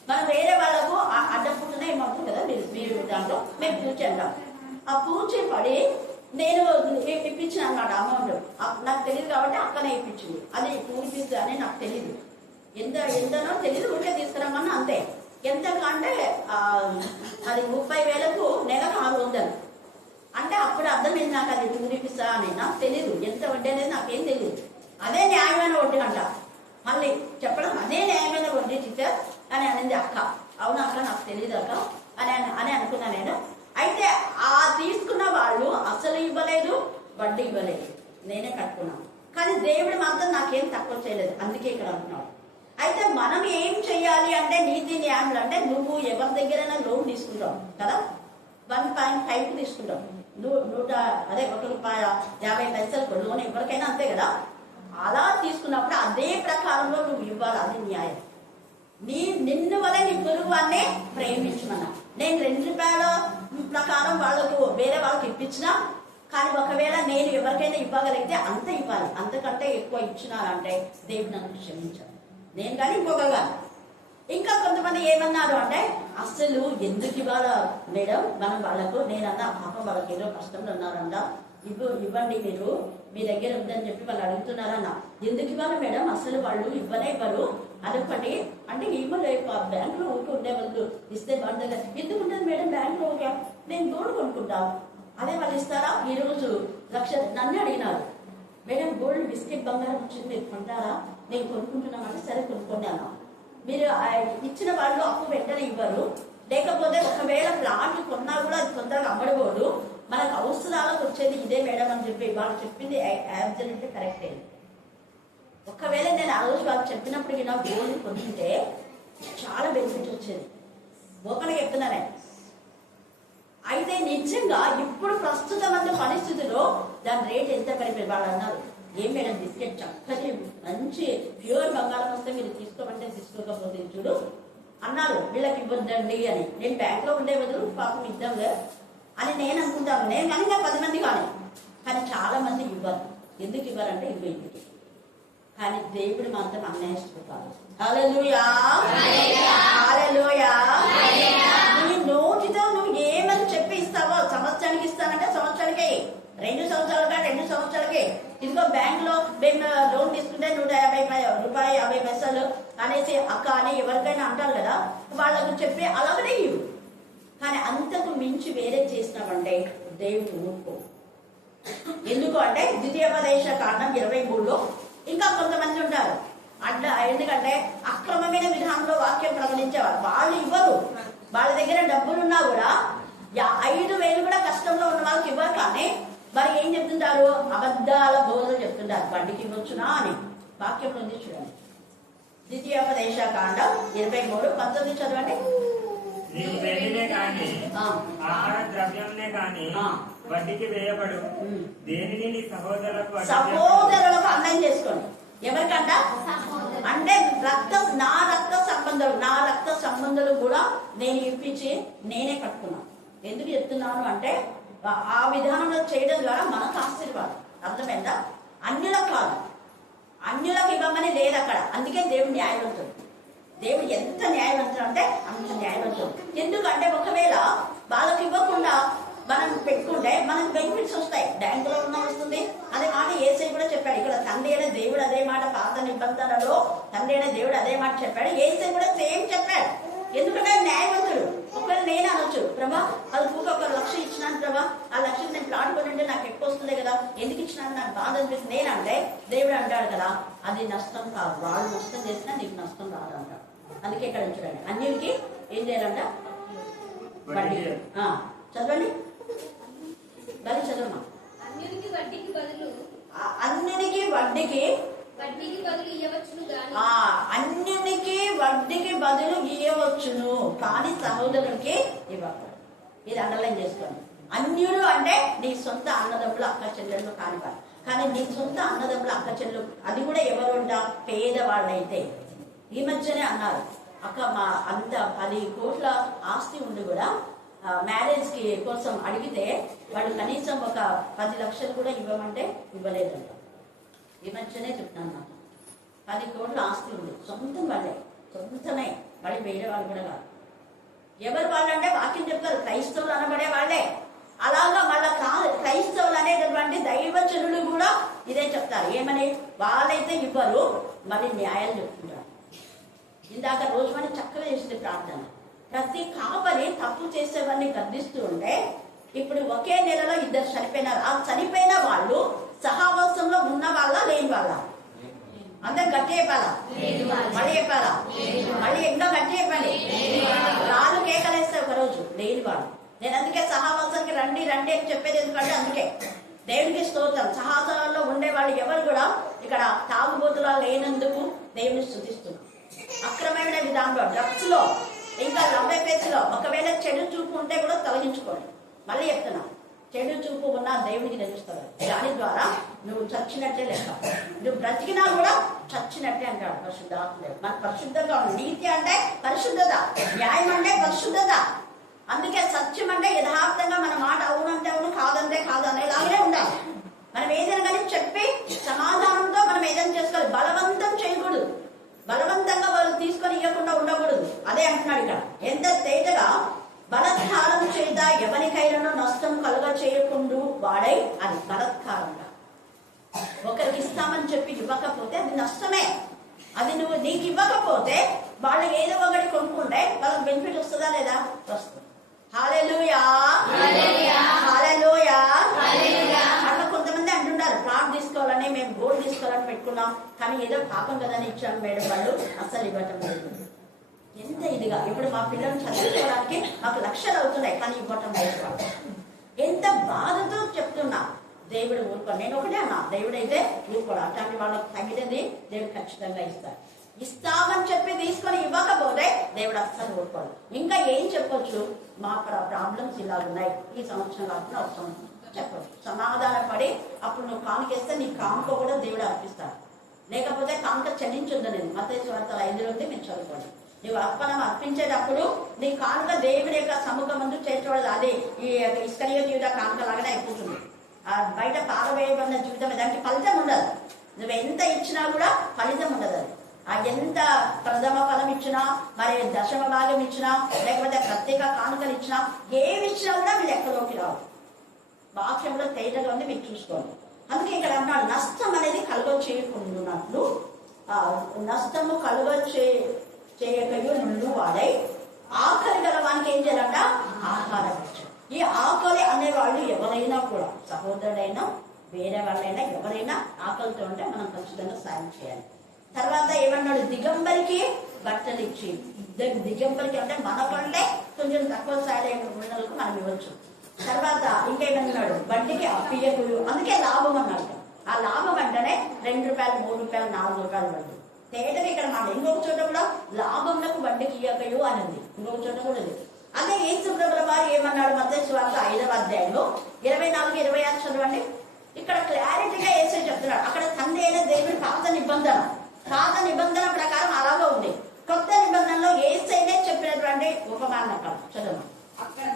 మనం వేరే వాళ్ళకు అడ్డపుట్టునే ఏమవుతుంది కదా మీరు దాంట్లో మేము పూచి అంటాం. ఆ పూచి పడి నేను ఇప్పించిన అన్నమాట అమౌంట్. నాకు తెలియదు కాబట్టి అక్కనే ఇప్పించింది. అది 2 రూపీస్ అని నాకు తెలియదు, ఎంతనో తెలియదు, ఉంటే తీసుకురామన్నా అంతే. ఎంత అంటే అది 30,000కు నెలకు 600 అంటే అప్పుడు అర్థమైంది నాకు అది 2 రూపీస్ అని. నాకు తెలియదు ఎంత వడ్డీ అనేది, నాకేం తెలియదు. అదే న్యాయమైన వడ్డీ అంట. మళ్ళీ చెప్పడం అదే న్యాయమైన వడ్డీ టీచర్ అని అనింది అక్క. అవునా అక్క, నాకు తెలియదు అక్క అని అనుకున్నా నేను. అయితే ఆ తీసుకున్న వాళ్ళు అసలు ఇవ్వలేదు, వడ్డీ ఇవ్వలేదు, నేనే కట్టుకున్నాను. కానీ దేవుడు మాత్రం నాకేం తక్కువ చేయలేదు. అందుకే ఇక్కడ అంటున్నాడు. అయితే మనం ఏం చెయ్యాలి అంటే నీతి న్యాయాలు అంటే, నువ్వు ఎవరి దగ్గరైనా లోన్ తీసుకుంటావు కదా, 1.5 తీసుకుంటావు. 1 రూపాయ 50 పైసలకు లోన్ ఎవరికైనా అంతే కదా. అలా తీసుకున్నప్పుడు అదే ప్రకారంలో నువ్వు ఇవ్వాలి. అది న్యాయం. నిన్ను వల్ల నీ పొరుగు అన్నే ప్రేమించమన్నా. నేను 2 రూపాయల ప్రకారం వాళ్ళకు వేరే వాళ్ళకి ఇప్పించినా, కానీ ఒకవేళ నేను ఎవరికైనా ఇవ్వగలిగితే అంత ఇవ్వాలి. అంతకంటే ఎక్కువ ఇచ్చినారంటే దేవుడు నన్ను క్షమించాను. నేను కానీ ఇంకొకగా. ఇంకా కొంతమంది ఏమన్నారు అంటే, అసలు ఎందుకు ఇవ్వాలా మేడం మనం వాళ్ళకు. నేనన్నా పాపం వాళ్ళకి ఏదో కష్టంలో ఉన్నారంట, ఇవ్వండి మీరు, మీ దగ్గర ఉందని చెప్పి వాళ్ళు అడుగుతున్నారన్న. ఎందుకు ఇవ్వాలి మేడం, అసలు వాళ్ళు ఇవ్వనే ఇవ్వరు అనుకోండి అంటే, ఇవ్వలేదు బ్యాంకులో ఊరికి ఉండే వాళ్ళు ఇస్తే వాళ్ళ దగ్గర ఎందుకు ఉంటుంది మేడం, బ్యాంకులో ఓకే నేను గోల్డ్ కొనుక్కుంటా, అదే వాళ్ళు ఇస్తారా. ఈరోజు నన్ను అడిగినారు, మేడం గోల్డ్ బిస్కెట్ బంగారం వచ్చింది మీరు కొంటారా, నేను కొనుక్కుంటున్నామంటే సరే కొనుక్కోండి అన్నా. మీరు ఇచ్చిన వాళ్ళు అప్పు వెంటనే ఇవ్వరు, లేకపోతే ఒకవేళ ప్లాట్ కొన్నా కూడా అది తొందరగా అమ్మడబోదు, మనకు అవసరాలకు వచ్చేది ఇదే మేడం అని చెప్పి వాళ్ళు చెప్పింది అబ్సల్యూట్లీ కరెక్ట్ అయింది. ఒకవేళ నేను ఆ రోజు వాళ్ళు చెప్పినప్పటికీ నా గోల్డ్ కొనుక్కుంటే చాలా బెనిఫిట్ వచ్చేది. ఓపెన్గా చెప్తున్నానే. అయితే నిజంగా ఇప్పుడు ప్రస్తుతం అంత పరిస్థితిలో దాని రేట్ ఎంత పడిపోయింది. వాళ్ళు అన్నారు, ఏం మేడం బిస్కెట్ చక్కటి మంచి ప్యూర్ బంగారం వస్తే మీరు తీసుకోమంటే తీసుకోకపోతే చూడు అన్నారు. వీళ్ళకి ఇవ్వద్దండి అని. నేను బ్యాంక్లో ఉండే బదులు పాపం ఇద్దాంలే అని నేను అనుకుంటాను. నేను కానీ 10 మంది కానీ చాలా మంది ఇవ్వరు. ఎందుకు ఇవ్వరంటే ఇంటికి. కానీ దేవుడు మాత్రం అన్యాయస్తుడు. హల్లెలూయా హల్లెలూయా. నీ నోటితో నువ్వు ఏమని చెప్పి ఇస్తావో, సంవత్సరానికి ఇస్తానంటే సంవత్సరానికి, 2 సంవత్సరాలుగా 2 సంవత్సరాలకి. ఇదిగో బ్యాంక్ లో మేము లోన్ తీసుకుంటే 150 రూపాయలు 50 పైసలు అనేసి అక్క అని ఎవరికైనా అంటారు కదా, వాళ్ళకు చెప్పి అలాగనే ఇవ్వు. కానీ అంతకు మించి వేరే చేసినామంటే దేవుడు ఊరుకో. ఎందుకు అంటే ద్వితీయోపదేశ కాండం 23లో ఇంకా కొంతమంది ఉంటారు అట్లా. ఎందుకంటే అక్రమమైన విధానంలో వాక్యం ప్రకటించేవారు. వాళ్ళు ఇవ్వరు, వాళ్ళ దగ్గర డబ్బులున్నా కూడా 5,000 కూడా కష్టంలో ఉన్న వాళ్ళకి ఇవ్వరు. కానీ మరి ఏం చెప్తుంటారు, అబద్ధాల బోధలు చెప్తుంటారు. బండికి ఇవ్వచ్చునా అని వాక్యం ఉంది చూడండి. ద్వితీయోపదేశ కాండం 23:19 చదవండి. నీకు వెండినే కాని ఆహార ద్రవ్యంనే కాని వడ్డీకి వేయబడు దేనిని నీ సహోదరులకు అన్నం చేసుకోండి. ఎవరికంట అంటే నా రక్త సంబంధాలు కూడా నేను ఇప్పించి నేనే కట్టుకున్నాను. ఎందుకు చెప్తున్నాను అంటే, ఆ విధానంలో చేయడం ద్వారా మనకు ఆశీర్వాదం. అర్థమైందా? అన్యులకు కాదు, అన్యులకు ఇవ్వమని లేదు అక్కడ. అందుకే దేవుడు న్యాయవంతుడు. దేవుడు ఎంత న్యాయవంతుడు అంటే అంత న్యాయవంతుడు. ఎందుకంటే ఒకవేళ వాళ్ళకి ఇవ్వకుండా మనం పెట్టుకుంటే మనకు బెనిఫిట్స్ వస్తాయి. బ్యాంకులో ఉన్న వస్తుంది. అదే మాట యేసయ్య కూడా చెప్పాడు. ఇక్కడ తండ్రి అనే దేవుడు అదే మాట, పాత నిబంధనలో తండ్రి అనే దేవుడు అదే మాట చెప్పాడు. యేసయ్య కూడా సేమ్ చెప్పాడు. ఎందుకంటే న్యాయవంతుడు. ఒకవేళ నేను అనొచ్చు, ప్రభా అది ఒక 1,00,000 ఇచ్చినాను ప్రభా, ఆ 1,00,000 నేను ప్లాట్ కొనంటే నాకు ఎక్కువ వస్తుంది కదా, ఎందుకు ఇచ్చినాను నాకు బాధ అనిపిస్తుంది. నేనంటే దేవుడు అంటాడు కదా, అది నష్టం కాదు, వాళ్ళు నష్టం చేసినా నీకు నష్టం రాదు అంటాడు. అందుకే ఇక్కడ చూడండి, అన్యునికి ఏం చేయాలంట, వడ్డీ. చదవండి, దాన్ని చదవమా. అన్యునికి వడ్డీకి బదులు అన్యునికి వడ్డీకి బదులు ఇయ్యవచ్చును, కానీ సహోదరునికి ఇవ్వకూడదు. ఇది అండర్లైన్ చేసుకోండి. అన్యుడు అంటే నీ సొంత అన్నదమ్ములు అక్క చెల్లెళ్ళు కానివారు. కానీ నీ సొంత అన్నదమ్ములు అక్క చెల్లెలు అది కూడా ఎవరు ఉంటా పేదవాళ్ళైతే. ఈ మధ్యనే అన్నారు అక్క మా అంత 10 కోట్ల ఆస్తి ఉండి కూడా మ్యారేజ్ కి కోసం అడిగితే వాళ్ళు కనీసం ఒక 10 లక్షలు కూడా ఇవ్వమంటే ఇవ్వలేదంట. ఈ మధ్యనే చెప్తాను నాకు 10 కోట్ల ఆస్తి ఉంది, సొంతం వాళ్ళే, సొంతమే, మళ్ళీ వేరే వాళ్ళు కూడా కాదు. ఎవరు వాళ్ళు అంటే వాక్యం చెప్తారు క్రైస్తవులు అనబడే వాళ్ళే. అలాగా మళ్ళా క్రైస్తవులు అనేటటువంటి దైవజనులు కూడా ఇదే చెప్తారు. ఏమని? వాళ్ళైతే ఇవ్వరు, మళ్ళీ న్యాయాలు చెప్తుంటారు. ఇందాక రోజు మనం చక్కగా చేసింది ప్రార్థన. ప్రతి కాపరి తప్పు చేసేవాడిని గర్దిస్తూ ఉంటే ఇప్పుడు ఒకే నెలలో 2 చనిపోయినారు. ఆ చనిపోయిన వాళ్ళు సహవాసంలో ఉన్న వాళ్ళ లేని వాళ్ళ? అందరు గట్టి చెప్పాలా? మళ్ళీ చెప్పాలా? మళ్ళీ ఇంకా గట్టి చెప్పండి. రాళ్ళు కేకలేస్తే ఒకరోజు లేని వాళ్ళు. నేను అందుకే సహవాసానికి రండి రండి అని చెప్పేది ఎందుకంటే అందుకే దేవునికి స్తోత్రం. సహవాసాలలో ఉండే వాళ్ళు ఎవరు కూడా ఇక్కడ తాగుబోతులా లేనందుకు దేవుని స్తుతిస్తున్నారు. అక్రమమైన విధానంలో, డ్రగ్స్ లో, ఇంకా లవ్ అఫైర్స్ లో ఒకవేళ చెడు చూపు ఉంటే కూడా తొలగించుకోండి. మళ్ళీ చెప్తున్నా, చెడు చూపు ఉన్న దేవునికి తెలుస్తుంది. దాని ద్వారా నువ్వు చచ్చినట్టే లెక్క. నువ్వు బ్రతికినా కూడా చచ్చినట్టే అంటాడు పరిశుద్ధాత్మ. మన పరిశుద్ధంగా ఉంది. నీతి అంటే పరిశుద్ధత, న్యాయం అంటే పరిశుద్ధత. అందుకే సత్యం అంటే యథార్థంగా మన మాట అవునంటే అవును, కాదంటే కాదు అనేలాగే ఉండాలి. మనం ఏదైనా కానీ చెప్పి సమాధానంతో మనం ఏదైనా చేసుకోవాలి. బలవంతం చేయకూడదు, బలవంతంగా వాళ్ళు తీసుకొని ఇవ్వకుండా ఉండకూడదు. అదే అంటున్నాడు ఇక్కడ. ఎంత తేటగా బలత్కారం చేత ఎవరికైనా నష్టం కలుగ చేయకుండా వాడై, అది బలత్కారంగా. ఒకరికి ఇస్తామని చెప్పి ఇవ్వకపోతే అది నష్టమే. అది నువ్వు నీకు ఇవ్వకపోతే వాళ్ళు ఏదో ఒకటి కొనుక్కుంటే వాళ్ళకి బెనిఫిట్ వస్తుందా లేదా? వస్తుంది. హల్లెలూయా, హల్లెలూయా. అట్లా కొంతమంది అంటున్నారు ప్లాట్ తీసుకోవాలని, మేము గోల్డ్ తీసుకోవాలని పెట్టుకున్నాం, కానీ ఏదో పాపం కదని ఇచ్చాం మేడం, వాళ్ళు అస్సలు ఇవ్వటం లేదు. ఎంత ఇదిగా ఇప్పుడు మా పిల్లలు చదువుకోవడానికి మాకు లక్షలు అవుతున్నాయి, కానీ ఇవ్వటం లేదు. ఎంత బాధతో చెప్తున్నా. దేవుడు ఊరుకో. నేను ఒకటే అన్నా, దేవుడైతే ఊరుకోడు. అట్లాంటి వాళ్ళకి తగినది దేవుడు ఖచ్చితంగా ఇస్తాడు. ఇస్తామని చెప్పి తీసుకొని ఇవ్వకపోతే దేవుడు అస్సలు ఊరుకోడు. ఇంకా ఏం చెప్పొచ్చు? మా ప్రాబ్లమ్స్ ఇలా ఉన్నాయి, ఈ సంవత్సరం కాకుండా ఒక సంవత్సరం చెప్పొచ్చు. సమాధాన పడి అప్పుడు నువ్వు కానుకేస్తే నీ కానుక కూడా దేవుడు అర్పిస్తాడు. లేకపోతే కానుక చెల్లించొద్దనేది మత్తయి సువార్త 5 మీరు చదువుకోండి. నువ్వు అర్పణం అర్పించేటప్పుడు నీ కానుక దేవుని యొక్క సముఖం ముందు చేర్చబడదు. అదే ఈ ఇస్కరియోతు యూదా కానుక లాగానే అయిపోతుంది. బయట పారవేయబడిన జీవితం, దానికి ఫలితం ఉండదు. నువ్వు ఎంత ఇచ్చినా కూడా ఫలితం ఉండదు. అది ఎంత ప్రథమ ఫలం ఇచ్చినా, మరి దశమ భాగం ఇచ్చినా, లేకపోతే ప్రత్యేక కానుకలు ఇచ్చినా, ఏమి ఇచ్చినా కూడా మీ లెక్కలోకి రావు. వాక్యంలో తేటగా ఉంది, మీరు చూసుకోండి. అందుకే ఇక్కడ అన్నాడు నష్టం అనేది కలుగ చేయకుండానట్లు, నష్టము కలుగ చేయకయు నుండి వాడై ఆకలి గల వానికి ఏం చేయాలంట? ఆహారం ఇచ్చాడు. ఈ ఆకలి అనేవాళ్ళు ఎవరైనా కూడా, సహోదరుడైనా వేరే వాళ్ళైనా ఎవరైనా ఆకలితో ఉంటే మనం ఖచ్చితంగా సాయం చేయాలి. తర్వాత ఏమన్నాడు? దిగంబరికి బట్టలు ఇచ్చి. దిగంబరికి అంటే మన కంటే కొంచెం తక్కువ స్థాయిలో ఉన్నలకు మనం ఇవ్వచ్చు. తర్వాత ఇంకేమన్నాడు? వడ్డీకి అప్పియకుడు. అందుకే లాభం అన్నాడు. ఆ లాభం అంటేనే 2 రూపాయలు, 3 రూపాయలు, 4 రూపాయలు వడ్డీ. తేటగా ఇక్కడ మనం ఇంకొక చోట కూడా లాభంలకు వడ్డీకి ఇయ్యకయు అనింది. ఇంకొక చోట కూడా ఉంది. అదే యేసు ప్రభువు వారు ఏమన్నాడు? మత్తయి సువార్త 5వ అధ్యాయంలో 24, 26 చదవండి. ఇక్కడ క్లారిటీగా యేసు చెప్తున్నాడు. అక్కడ తండ్రి అయిన దేవుడి పాత నిబంధన ప్రకారం అలాగే ఉంది. కొత్త నిబంధనలో యేసయ్యనే చెప్పినటువంటి ఉపమానం చదవండి. అక్కడ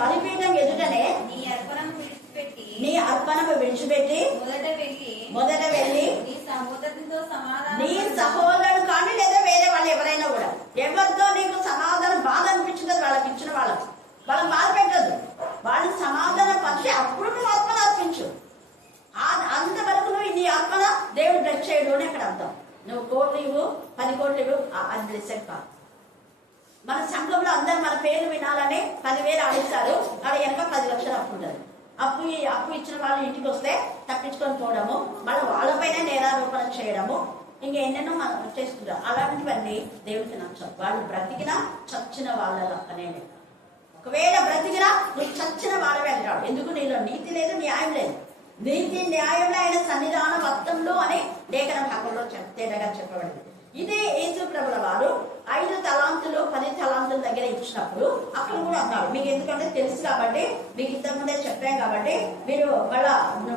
బలిపీఠం ఎదుటనే నీ అర్పణము విడిచిపెట్టి మొదట వెళ్ళి నీ సహోదరుడు కానీ లేదా వేరే వాళ్ళు ఎవరైనా కూడా ఎవరితో నీకు సమాధానం బాధ అనిపించిందో వాళ్ళకి ఇచ్చిన వాళ్ళకి బాధ పెట్టద్దు. వాళ్ళకి సమాధానం పరిచి అప్పుడు నువ్వు అర్పణ అర్పించు. అంతవరకు నువ్వు నీ అర్పణ దేవుడు బ్లెస్ చేయడు అని అక్కడ అర్థం. నువ్వు 1 కోట్లు ఇవ్వు, 10 కోట్లు ఇవ్వు, అది బ్లెస్సెడ్ కాదు. మన సంఘంలో అందరు మన పేర్లు వినాలని 10,000 ఆడిస్తారు. అక్కడ వెనక 10 లక్షలు అప్పు ఉంటుంది. అప్పు ఇచ్చిన వాళ్ళు ఇంటికి వస్తే తప్పించుకొని పోవడము, మళ్ళీ వాళ్ళపైన నేరారోపణ చేయడము, ఇంకెన్నెన్నో మనం చేస్తుంటాం. అలాంటివన్నీ దేవుడికి నచ్చవు. వాళ్ళు బ్రతికినా చచ్చిన వాళ్ళ లెక్కనే. ఒకవేళ బ్రతికినా నువ్వు చచ్చిన వాళ్ళవే అంటాడు. ఎందుకు? నీలో నీతి లేదు, న్యాయం లేదు. నీతి న్యాయంలో ఆయన సన్నిధాన వత్తంలో అని లేఖన భాగంలో తేటగా చెప్పబడింది. ఇదే యేసు ప్రభుల వారు 5 తలాంతులు 10 తలాంతుల దగ్గర ఇచ్చినప్పుడు అక్కడ కూడా అన్నాడు, మీకు ఎందుకంటే తెలుసు కాబట్టి, మీకు ఇంతకుముందే చెప్పాం కాబట్టి మీరు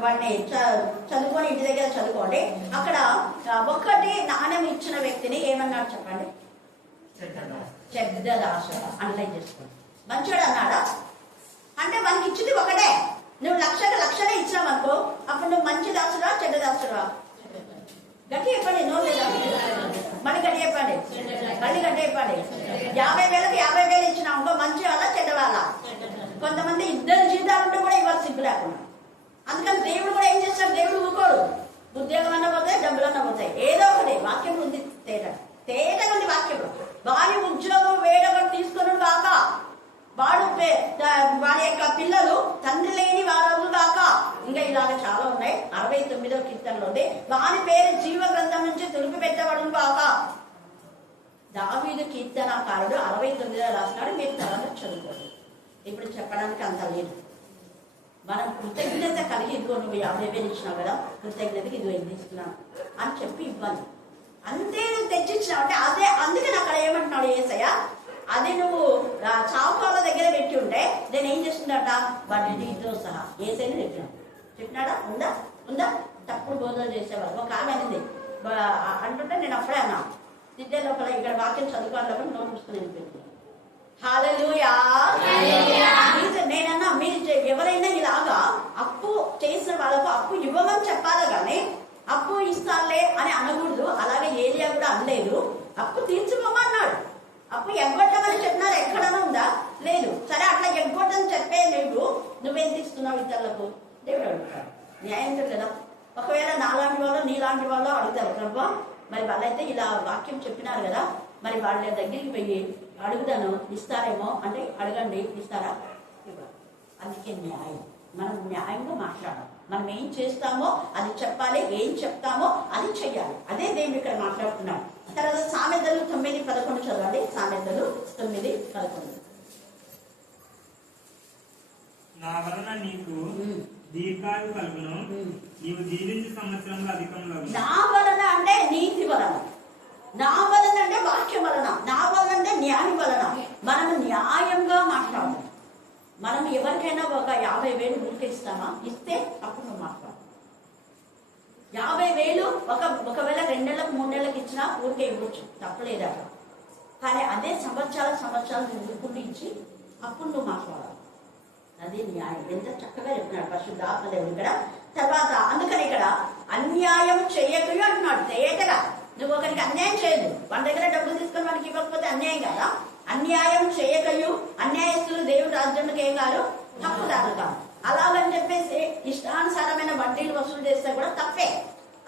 వాటిని చదువుకొని ఇంటి దగ్గర చదువుకోండి. అక్కడ 1 నాణ్యం ఇచ్చిన వ్యక్తిని ఏమన్నాడు చెప్పండి? చెడ్డ దాసుడు. అండర్లైన్ చేసుకోండి. మంచోడు అన్నాడా? అంటే మనకి ఇచ్చింది ఒకటే. నువ్వు లక్షనే ఇచ్చినావు అనుకో, అప్పుడు నువ్వు మంచి దాసుడా చెడ్డ దాసుడా? గట్టి చెప్పండి. నో లేదా? మళ్ళీ గట్టి చెప్పండి. మళ్ళీ గట్టి చెప్పండి. 50,000కి 50,000 ఇచ్చినావు అనుకో, మంచి వాళ్ళ చెడ్డ వాళ్ళ? కొంతమంది 2 జీతాలు ఉంటే కూడా ఇవ్వాలి సిగ్గు లేకుండా. అందుకని దేవుడు కూడా ఏం చేస్తాడు? దేవుడు ఊరుకోడు. ఉద్యోగం అన్న పోతాయి, డబ్బులు అన్న పోతాయి, ఏదో ఒకటి. వాక్యం ఉంది, తేటగా ఉంది వాక్యంలో. వారి ఉద్యోగం వేడొకటి తీసుకున్నాడు కాక, వారి యొక్క పిల్లలు తండ్రి లేని వారు కాక, ఇంకా ఇలాగ చాలా ఉన్నాయి. 69వ కీర్తనలో ఉంది, వారి పేరు జీవ గ్రంథం నుంచి తులిపి పెట్టబడును కాక. దావీదు కీర్తనాకారుడు 69వ రాసినాడు. మీరు తర్వాత చదువుకోండి. ఇప్పుడు చెప్పడానికి అంత లేదు. మనం కృతజ్ఞత కలిగి, ఇదిగో నువ్వు 50,000 ఇచ్చినావు కదా, కృతజ్ఞతకి ఇదిగో ఇది ఇస్తున్నాను అని చెప్పి ఇవ్వాలి. అంతే నువ్వు తెచ్చిచ్చినావు అంటే అదే. అందుకని అక్కడ ఏమంటున్నాడు యేసయ్య, అది నువ్వు చావుకాల దగ్గర పెట్టి ఉంటే నేను ఏం చేస్తుందట? వడ్డీతో సహా యేసయ్యని చెప్పినాడా? ఉందా? తప్పుడు బోధన చేసేవాళ్ళు. ఒక ఆమె అనింది అంటుంటే నేను అప్పుడే అన్నా, తిట్టే లోపల ఇక్కడ వాక్యం చదువుకోవాలి లోపల నోట్ పుస్తకం వెళ్ళిపోయింది. హల్లెలూయా. నేనన్నా, మీరు ఎవరైనా ఇలాగా అప్పు చేసిన వాళ్ళకు అప్పు ఇవ్వమని చెప్పాలి కానీ అప్పు ఇస్తాలే అని అనకూడదు. అలాగే ఏలియా కూడా అనలేదు, అప్పు తీర్చుకోమన్నాడు. అప్పు ఎగ్గొట్టమని చెప్పినారు, ఎక్కడన్నా ఉందా? లేదు. సరే, అట్లా ఎగ్గొట్టని చెప్పే నువ్వేం తీస్తున్నావు ఇతరులకు? దేవుడు అడుగుతాడు. న్యాయం కదా. ఒకవేళ నాలాంటి వాళ్ళు నీలాంటి వాళ్ళు అడుగుతారు, ప్రభా మరి వాళ్ళైతే ఇలా వాక్యం చెప్పినారు కదా, మరి వాళ్ళ దగ్గరికి పోయి అడుగుతాను, ఇస్తారేమో అంటే అడగండి, ఇస్తారా? ఇవ్వాలి. అందుకే న్యాయం. మనం న్యాయంగా మాట్లాడాలి. మనం ఏం చేస్తామో అది చెప్పాలి, ఏం చెప్తామో అది చెయ్యాలి. అదే దేవుడు ఇక్కడ మాట్లాడుతున్నాడు. తర్వాత సామెతలు 9:11 చదవండి. సామెతలు 9:11. నా వలన నీకు దీర్ఘాయు కలుగును, నీవు జీవించే సంవత్సరంలో అధికంలో. నా వలన అంటే నీతి వలన, నా వలన అంటే వాక్యం వలన, నా వలన అంటే న్యాయం వలన. మనం న్యాయంగా మాట్లాడాలి. మనం ఎవరికైనా ఒక 50,000 ఊరికే ఇస్తామా? ఇస్తే అప్పుడు నువ్వు మాట్లాడు. 50,000 ఒకవేళ 2 నెలలకు 3 నెలలకు ఇచ్చినా ఊరికే ఇవ్వచ్చు, తప్పలేదా? కానీ అదే సంవత్సరాలు ఊరుకుంటూ ఇచ్చి అప్పుడు నువ్వు మాట్లాడాలి. అది న్యాయం. ఎంత చక్కగా చెప్పినాడు పరిశుద్ధాత్మ దేవుడు ఇక్కడ. తర్వాత అందుకని ఇక్కడ అన్యాయం చేయకు అంటున్నాడు తేటగా. నువ్వు ఒకరికి అన్యాయం చేయదు. వాళ్ళ దగ్గర డబ్బులు తీసుకొని వాడికి ఇవ్వకపోతే అన్యాయం కదా. అన్యాయం చేయకయు, అన్యాయస్తులు దేవుడు రాజ్యంలోకి ఏం కాదు, తప్పుదారు కాదు. అలాగని చెప్పేసి ఇష్టానుసారమైన వడ్డీలు వసూలు చేస్తే కూడా తప్పే.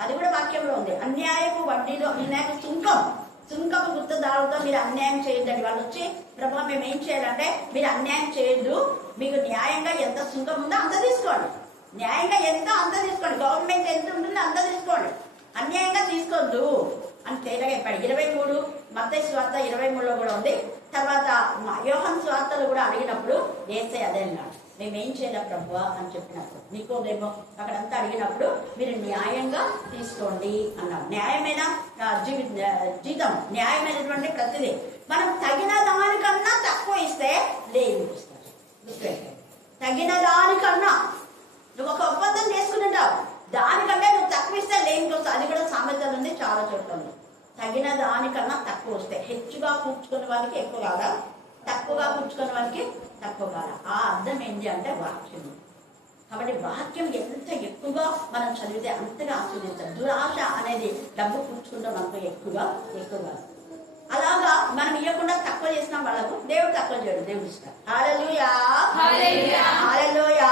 అది కూడా వాక్యంలో ఉంది. అన్యాయపు వడ్డీలో సుంకపు గుర్తుదారులతో మీరు అన్యాయం చేయొద్దండి. వాళ్ళు వచ్చి ప్రభా మేము ఏం చేయాలంటే, మీరు అన్యాయం చేయొద్దు, మీకు న్యాయంగా ఎంత సుంకం ఉందో అంత తీసుకోండి, న్యాయంగా ఎంత అంత తీసుకోండి, గవర్నమెంట్ ఎంత ఉంటుందో అంత తీసుకోండి, అన్యాయంగా తీసుకోవద్దు అని తేలిగా చెప్పాడు. 23 మత్తయి సువార్త 23లో కూడా ఉంది. తర్వాత యోహాను సువార్తలు కూడా అడిగినప్పుడు యేసయ్య అదే అన్నాడు, మేమేం చేయాలి ప్రభువా అని చెప్పినప్పుడు, నికోదేమో అక్కడంతా అడిగినప్పుడు మీరు న్యాయంగా తీసుకోండి అన్నాడు. న్యాయమైన జీతం, న్యాయమైనటువంటి ప్రతిదీ. మనం తగిన దానికన్నా తక్కువ ఇస్తే లేదు ఇస్తారు. తగిన దానికన్నా నువ్వు ఒక ఒప్పందం చేసుకుంటావు, దానికంటే నువ్వు తక్కువ ఇస్తే లేని కోసం. అది కూడా సామెతలు ఉంది, చాలా చోట్ల ఉంది. తగిన దానికన్నా తక్కువ వస్తే, హెచ్చుగా కూర్చుకునే వాళ్ళకి ఎక్కువ కాదా, తక్కువగా కూర్చుకునే వాళ్ళకి తక్కువ కాదా. ఆ అర్థం ఏంటి అంటే వాక్యం. కాబట్టి వాక్యం ఎంత ఎక్కువగా మనం చదివితే అంతగా ఆస్వాదిస్తాం. దురాశ అనేది డబ్బు కూర్చుకుంటాం అంత ఎక్కువగా అలాగా మనం ఇవ్వకుండా తక్కువ చేసిన వాళ్ళకు దేవుడు తక్కువ చేయడు, దేవుడు ఇస్తాడు. హల్లెలూయా, హల్లెలూయా,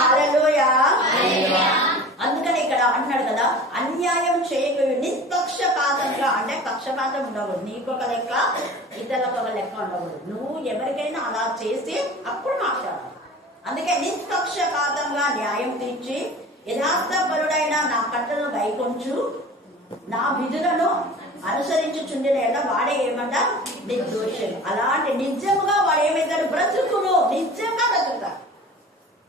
హల్లెలూయా. అందుకని ఇక్కడ అంటున్నాడు కదా, అన్యాయం చేయకూడదు, నిష్పక్షపాతంగా. అంటే పక్షపాతం ఉండకూడదు. నీకొక లెక్క, ఇతరులకు ఒక లెక్క ఉండకూడదు. నువ్వు ఎవరికైనా అలా చేసి అప్పుడు మాట్లాడాలి. అందుకే నిష్పక్షపాతంగా న్యాయం తీర్చి యథార్థపరుడైన నా కట్టలను గైకొంచు, నా విధులను అనుసరించుచుండిన వాడే ఏమంట నిర్దోషులు. అలాంటి నిజముగా వాడు ఏమైతాడు, బ్రతుకును నిజంగా బ్రతుకుతాడు.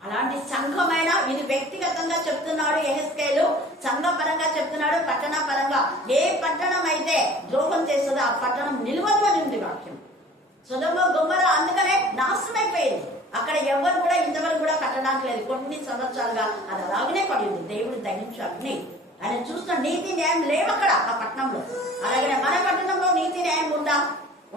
అలాంటి అది సంఘమైన, ఇది వ్యక్తిగతంగా చెప్తున్నాడు యెహెజ్కేలు, సంఘపరంగా చెప్తున్నాడు, పట్టణ పరంగా. ఏ పట్టణం అయితే ద్రోహం చేస్తుందో ఆ పట్టణం నిలవదు అని ఉంది వాక్యం. సొదొమ గొమొర్రా అందుకనే నాశనం అయిపోయింది. అక్కడ ఎవరు కూడా ఇంతవరకు కూడా కట్టడానికి లేదు. కొన్ని సంవత్సరాలుగా అది అలాగనే పడింది. దేవుడు దహించు అగ్ని. ఆయన చూస్తున్న నీతి న్యాయం లేవు అక్కడ ఆ పట్టణంలో. అలాగనే మన పట్టణంలో నీతి న్యాయం ఉందా?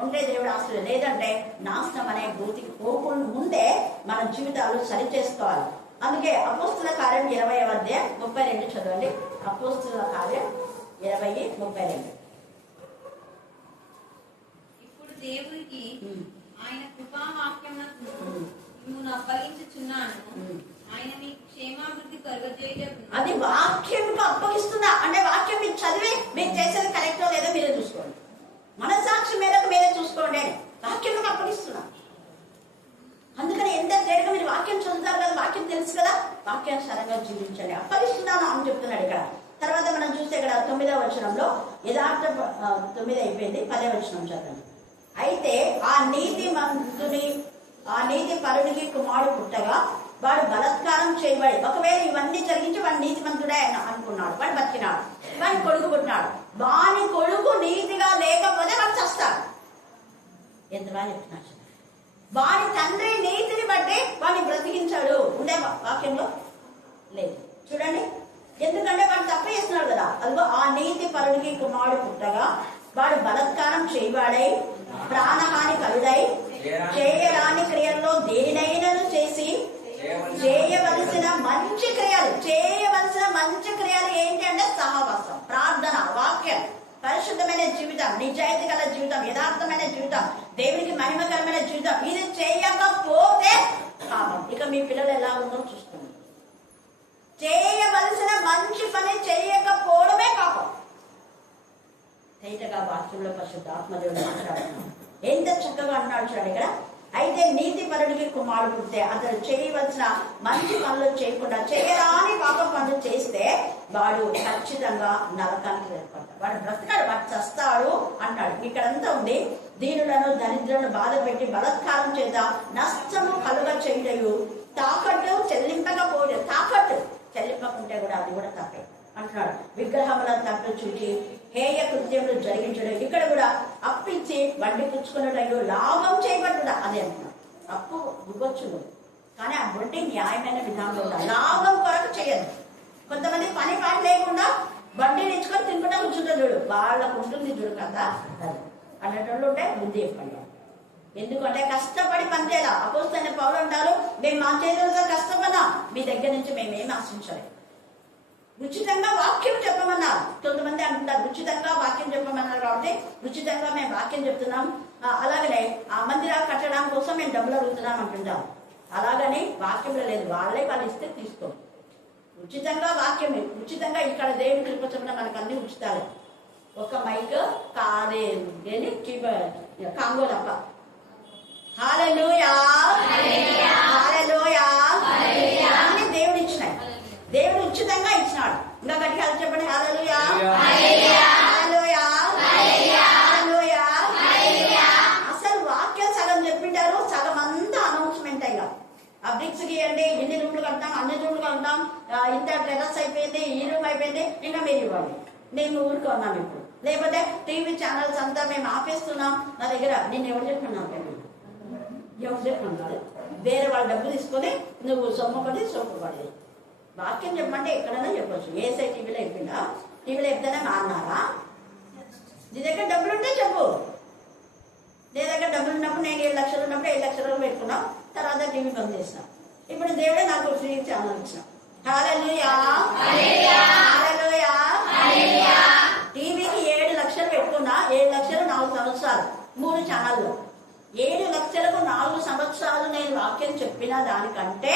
ఉంటే దేవుడు ఆశ్రయం. లేదంటే నాశనం అనే భూతికి పోకుండా ముందే మన జీవితాలు సరి చేసుకోవాలి. అందుకే అపోస్తుల కార్యం 20వ అధ్యాయం 32 చదవండి. అపోస్తుల కార్యం 20:32. ఇప్పుడు దేవునికి ఆయన కృపావాక్యమునకు మిమ్మును అప్పగించుచున్నాను. ఆయన మీకు క్షేమాభివృద్ధి కలుగజేయుటకు. అది వాక్యంకు అప్పగిస్తున్నా అంటే వాక్యం మీరు చదివి మీరు చేసేది కరెక్టో లేదో మీరే చూసుకోండి. మనసాక్షి మేరకు మీరే చూసుకోండి అని వాక్యంకు అప్పగిస్తున్నా. అందుకని ఎంత తేడుగా మీరు వాక్యం చదువుతారు కదా, వాక్యం తెలుసు కదా, వాక్యానుసారంగా జీవించండి. అప్పగిస్తున్నాను అని చెప్తున్నాడు ఇక్కడ. తర్వాత మనం చూస్తే ఇక్కడ 9వ వచనంలో యథార్థ 9 అయిపోయింది, 10వ వచనం చదవండి. అయితే ఆ నీతి పరునికి కుమారుడు పుట్టగా వాడు బలత్కారం చేయబడి, ఒకవేళ ఇవన్నీ జరిగించి వాడు నీతిమంతుడే అనుకున్నాడు, వాడు బతికినాడు, వాడి కొడుకు పుట్టినాడు. వాని కొడుకు నీతిగా లేకపోతే వాడు చస్తాడు. ఎంత బాగా చెప్తున్నాడు. వాడి తండ్రి నీతిని బట్టి వాడిని బ్రతికించాడు. ఉండే వాక్యంలో లేదు చూడండి. ఎందుకంటే వాడు తప్పు చేస్తున్నాడు కదా. అదిగో ఆ నీతి పరునికి కుమారుడు పుట్టగా వాడు బలత్కారం చేయవాడై ప్రాణహాని కలుడై చేయరాని క్రియల్లో దేనైనను చేసి చేయవలసిన మంచి క్రియలు ఏంటి అంటే సహవాసం, ప్రార్థన, వాక్యం, పరిశుద్ధమైన జీవితం, నిజాయితీ గల జీవితం, యథార్థమైన జీవితం, దేవునికి మహిమకరమైన జీవితం. ఇది చేయకపోతే పాపం. ఇక మీ పిల్లలు ఎలా ఉందో చూసుకోండి. చేయవలసిన మంచి పని చేయకపోవడమే పాపం. తేటగా వాక్యంలో పరిశుద్ధాత్మదేవుడు మాట్లాడుతున్నాడు. ఎంత చక్కగా అన్నాడు చూడండి ఇక్కడ. అయితే నీతి పరుడికి కుమారుడు పుడితే అతను చేయవలసిన మంచి పనులు చేయకుండా చేయరాని పాప పనులు చేస్తే వాడు ఖచ్చితంగా నరకానికి ఏర్పడతాడు. వాడు బ్రతకాడు, వాడు చస్తాడు అన్నాడు. ఇక్కడంతా ఉంది. దీనులను దరిద్రులను బాధ పెట్టి బలత్కారం చేత నష్టము కలుగ చేయటయు, తాకట్టు చెల్లింపకుంటే కూడా అది కూడా తప్పే అంటున్నాడు. విగ్రహముల తప్పు చూచి హేయ కృత్యములు జరిగించడం. ఇక్కడ కూడా అప్పిచ్చి వడ్డీ పుచ్చుకున్నట్టు లాభం చేయబడ్డా అదే అంటున్నాడు. అప్పు ఇవ్వచ్చు కానీ ఆ వడ్డీ న్యాయమైన విధానంలో ఉండాలి. లాభం కొరకు చేయదు. కొంతమంది పని లేకుండా వడ్డీని ఇచ్చుకొని తినుకుంటా కూర్చుంటారు చూడు, వాళ్ళకు ఉంటుంది చూడు కదా అన్నట్లు ఉంటే బుద్ధి చెప్పండి. ఎందుకంటే కష్టపడి పని చేయాలి. అపోస్తలుడైన పౌలు అంటారు, మేము మా చేతులతో కష్టపడినా మీ దగ్గర నుంచి మేమేమి ఆశించలేదు. ఉచితంగా వాక్యం చెప్పమన్నారు. కొంతమంది అంటున్నారు ఉచితంగా వాక్యం చెప్పమన్నారు కాబట్టి ఉచితంగా మేము వాక్యం చెప్తున్నాం, అలాగనే ఆ మందిరాలు కట్టడం కోసం మేము డబ్బులు అడుగుతున్నాం అంటుంటాం. అలాగని వాక్యంలో లేదు. వాళ్ళు ఇస్తే తీసుకో. ఉచితంగా వాక్యమే. ఉచితంగా ఇక్కడ దేవుని కృపచమన మనకు అన్ని ఉచితాలే. ఒక మైక్ కాదే కాంగో తప్ప. హల్లెలూయా, హల్లెలూయా. అన్ని దేవుడు ఇచ్చినాయి. దేవుడు ఉచితంగా ఇచ్చినాడు. ఇంకా గట్టిగా చెప్పండి హల్లెలూయా, హల్లెలూయా, హల్లెలూయా. అసలు వాక్యం సగం చెప్పింటారు, సగం అంతా అనౌన్స్మెంట్ అయ్యా. ఆ బ్రిక్స్ గీయండి, ఇన్ని రూమ్లు కడతాం, అన్ని రూమ్లు కడతాం, ఇంత టెర్రస్ అయిపోయింది, ఈ రూమ్ అయిపోయింది, ఇంకా మీరు ఇవ్వండి. నేను ఊరుకున్నాను ఇప్పుడు. లేకపోతే టీవీ ఛానల్స్ అంతా మేము ఆపేస్తున్నాం. నా దగ్గర నేను ఎవరు చెప్పుకున్నాను, ఎవరు చెప్పుకున్నాను, వేరే వాళ్ళ డబ్బులు తీసుకొని నువ్వు సొమ్మపడి సొమ్మపడి వాక్యం చెప్పమంటే ఎక్కడైనా చెప్పచ్చు. ఏసై టీవీలో చెప్పిందా? టీవీలో చెప్తేనే మాన్నారా? నీ దగ్గర డబ్బులు ఉంటే చెప్పు. నీ దగ్గర డబ్బులు ఉన్నప్పుడు నేను 7 లక్షలు ఉన్నప్పుడు 7 లక్షలు పెట్టుకున్నాం, తర్వాత టీవీ బంద్ చేసినాం. ఇప్పుడు దేవుడే నాకు ఫ్రీ ఛానల్ ఇచ్చినాం. హల్లెలూయా, హల్లెలూయా. టీవీకి 7 లక్షలు పెట్టుకున్నా, 7 లక్షలు 4 సంవత్సరాలు 3 ఛానళ్ళు. 7 లక్షలకు 4 సంవత్సరాలు నేను వాక్యం చెప్పిన దానికంటే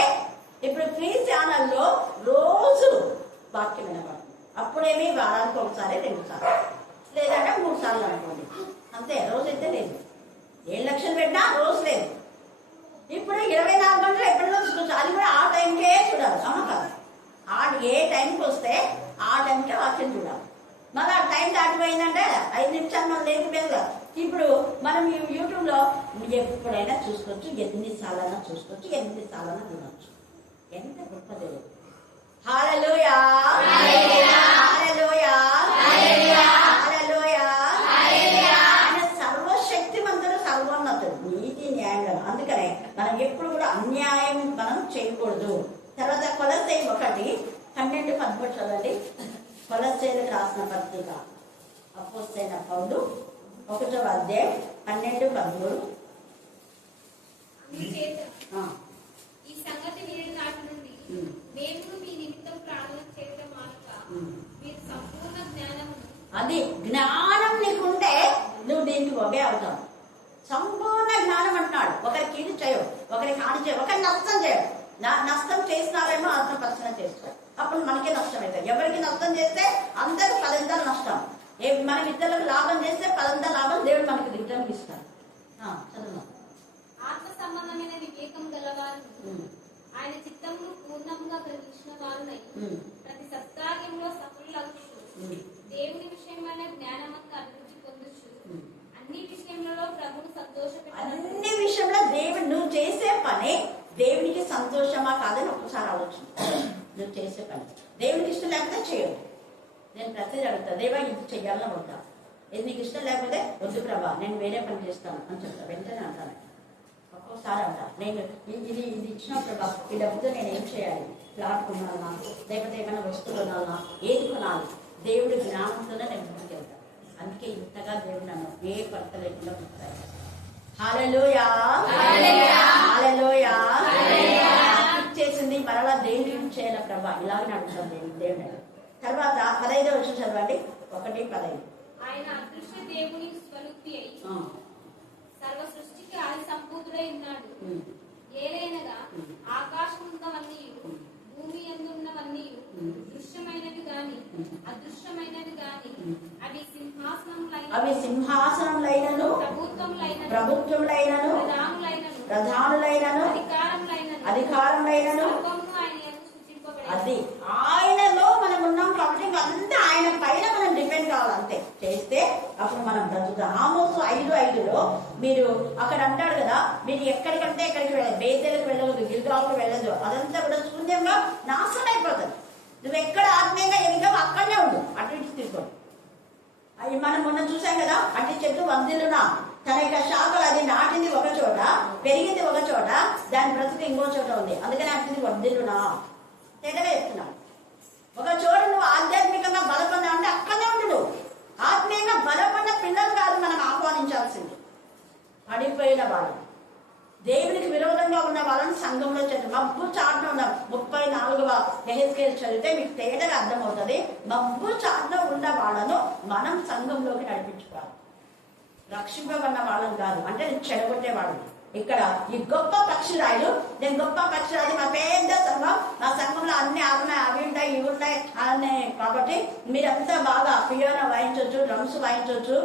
ఇప్పుడు ఫ్రీ ఛానల్లో రోజు వాక్యం వినపడుతుంది. అప్పుడేమి వారానికి ఒకసారి 2 సార్లు లేదంటే 3 సార్లు అనుకోండి, అంతే. రోజు అయితే లేదు. 7 లక్షలు పెట్టినా రోజు లేదు. ఇప్పుడు 24 గంటలు ఎప్పుడైనా చూసుకోవచ్చు. అది కూడా ఆ టైంకే చూడాలి. అవును కదా? ఏ టైంకి వస్తే ఆ టైంకే వాక్యం చూడాలి. మళ్ళీ ఆ టైం దాటిపోయిందంటే 5 నిమిషాలు మనం లేకపోయింది. ఇప్పుడు మనం యూట్యూబ్లో ఎప్పుడైనా చూసుకోవచ్చు, ఎన్నిసార్లైనా చూసుకోవచ్చు, ఎన్నిసార్లైనా వినొచ్చు. ఎంత గొప్ప దేవుడు. హల్లెలూయా, హల్లెలూయా, హల్లెలూయా. ఆయన సర్వశక్తిమంతుడు, సర్వోన్నతుడు, నీతి న్యాయంగా. అందుకనే మనం ఎప్పుడు కూడా అన్యాయం మనం చేయకూడదు. తర్వాత కొలస్సై 1:12-13 చదవండి. కొలస్సైలకు రాసిన పత్రిక అపోస్తలుడైన పౌలు 1వ అధ్యాయం 12-13. అందుచేత ఆ, ఈ సంగతి వినిన నాటి నుండి మేము మీ నిమిత్తం ప్రార్థన చేయడం మానక మీరు సంపూర్ణ జ్ఞానమును. అది జ్ఞానం నీకుంటే నువ్వు దీనికి ఒకే అవుతావు. సంపూర్ణ జ్ఞానం అంటున్నాడు. ఒకరికి కీడు చేయవు, ఒకరికి హాని చేయవు, ఒకరికి నష్టం చేయవు. నష్టం చేసినారేమో ఆత్మపరిశీలన చేస్తారు, అప్పుడు మనకే నష్టం అవుతుంది. ఎవరికి నష్టం చేస్తే అందరూ 10 నష్టం. మనం ఇతరులకు లాభం చేస్తే 10 లాభం దేవుడు మనకి రిటర్న్ ఇస్తాడు. చదువు. ఆత్మ సంబంధమైన వివేకం గలవారు ఆయన చిత్తమును పూర్ణంగా గ్రహించిన వారునై ప్రతి సత్కార్యంలో సఫలులగుచు దేవుని విషయమైన జ్ఞానమంతా అభివృద్ధి పొందుచు అన్ని విషయములలో ప్రభువును సంతోషపెట్టాలి. అన్ని విషయంలో దేవుడు నువ్వు చేసే పని దేవునికి సంతోషమా కాదని ఒక్కసారి ఆలోచన. నువ్వు చేసే పని దేవునికి ఇష్టం లేకపోతే చేయదు. నేను ప్రతిదీ అడుగుతా, దేవా ఇది చెయ్యాలని వద్దా, ఇది నీకు ఇష్టం లేకపోతే వద్దు ప్రభా నేను వేరే పని చేస్తాను అని చెప్తా. వెంటనే అంటాను. ఒక్కోసారి అంటా, నేను ఇది ఇచ్చిన ప్రభా ఈ డబ్బుతో నేను ఏం చేయాలి, ప్లాట్ కొనాలన్నా లేకపోతే ఏమైనా వస్తువు కొనాలన్నా, ఏది కొనాలి, దేవుడి జ్ఞానంతోనే నేను ముందుకు వెళ్తాను. అందుకే ఇంతగా దేవుడు నన్ను ఏ కొరత లేకుండా ఉంటాయి. హల్లెలూయా, హల్లెలూయా. చేసింది మరలా దేవుడిని చేయాల ప్రభా ఇలాగే అడుగుతాం దేవుడు. తర్వాత 15వ వచనం చదవండి. 1:15. ఆయన అదృశ్య దేవుని స్వరూపి అయి సర్వ సృష్టికి ఆది సంపూర్ణుడై ఉన్నాడు. ఏలైనగా ఆకాశమున్నవన్నీ భూమి యందున్నవన్నీ దృశ్యమైనవి గాని అదృశ్యమైనవి గాని అవి సింహాసనములైనను ప్రభుత్వములైనను ప్రధానులైనను అధికారములైనను. అది ఆయనలో మనం ఉన్నాం కాబట్టి అంతా ఆయన పైన మనం డిపెండ్ కావాలి. అంతే చేస్తే అప్పుడు మనం బ్రతుకుతాం. ఆమోసు 5:5 మీరు అక్కడ అంటాడు కదా, మీరు ఎక్కడికంటే ఎక్కడికి వెళ్ళదు, బేతేలకు వెళ్ళదు, గిల్గాలకు వెళ్ళదు, అదంతా కూడా శూన్యంగా నాశనం అయిపోతుంది. నువ్వు ఎక్కడ ఆత్మీయంగా ఎదిగావు అక్కడనే ఉండు, అటు ఇటు తీసుకోండి. అవి మనం మొన్న చూసాం కదా, అట్టి చెట్టు వందిలునా తన యొక్క శాఖలు అది నాటింది ఒక చోట, పెరిగింది ఒక చోట, దాని బ్రతుకు ఇంకో చోట ఉంది. అందుకని అట్టింది వందిలునా తెగలే చెప్తున్నాడు. ఒక చోట నువ్వు ఆధ్యాత్మికంగా బలపడినా అంటే అక్కడనే ఉండు. నువ్వు ఆత్మీయంగా బలపడిన పిల్లలు కాదు మనం ఆహ్వానించాల్సింది, పడిపోయిన వాళ్ళు, దేవునికి విరోధంగా ఉన్న వాళ్ళని సంఘంలో చదివి మబ్బు చాటున ఉన్న 34వ యెహెజ్కేలు చదివితే మీకు తేటగా అర్థమవుతుంది. మబ్బు చాటున ఉన్న వాళ్ళను మనం సంఘంలోకి నడిపించుకోవాలి. రక్షింపబడిన వాళ్ళని కాదు, అంటే చెడగొట్టే వాళ్ళు. ఇక్కడ ఈ గొప్ప పక్షిరాయులు, నేను గొప్ప పక్షిరాయు, మా పెద్ద సంఘం, మా సంఘంలో అన్ని అవి ఉంటాయి ఇవి ఉంటాయి అన్నీ. కాబట్టి మీరంతా బాగా పియానో వాయించవచ్చు, డ్రమ్స్ వాయించవచ్చు,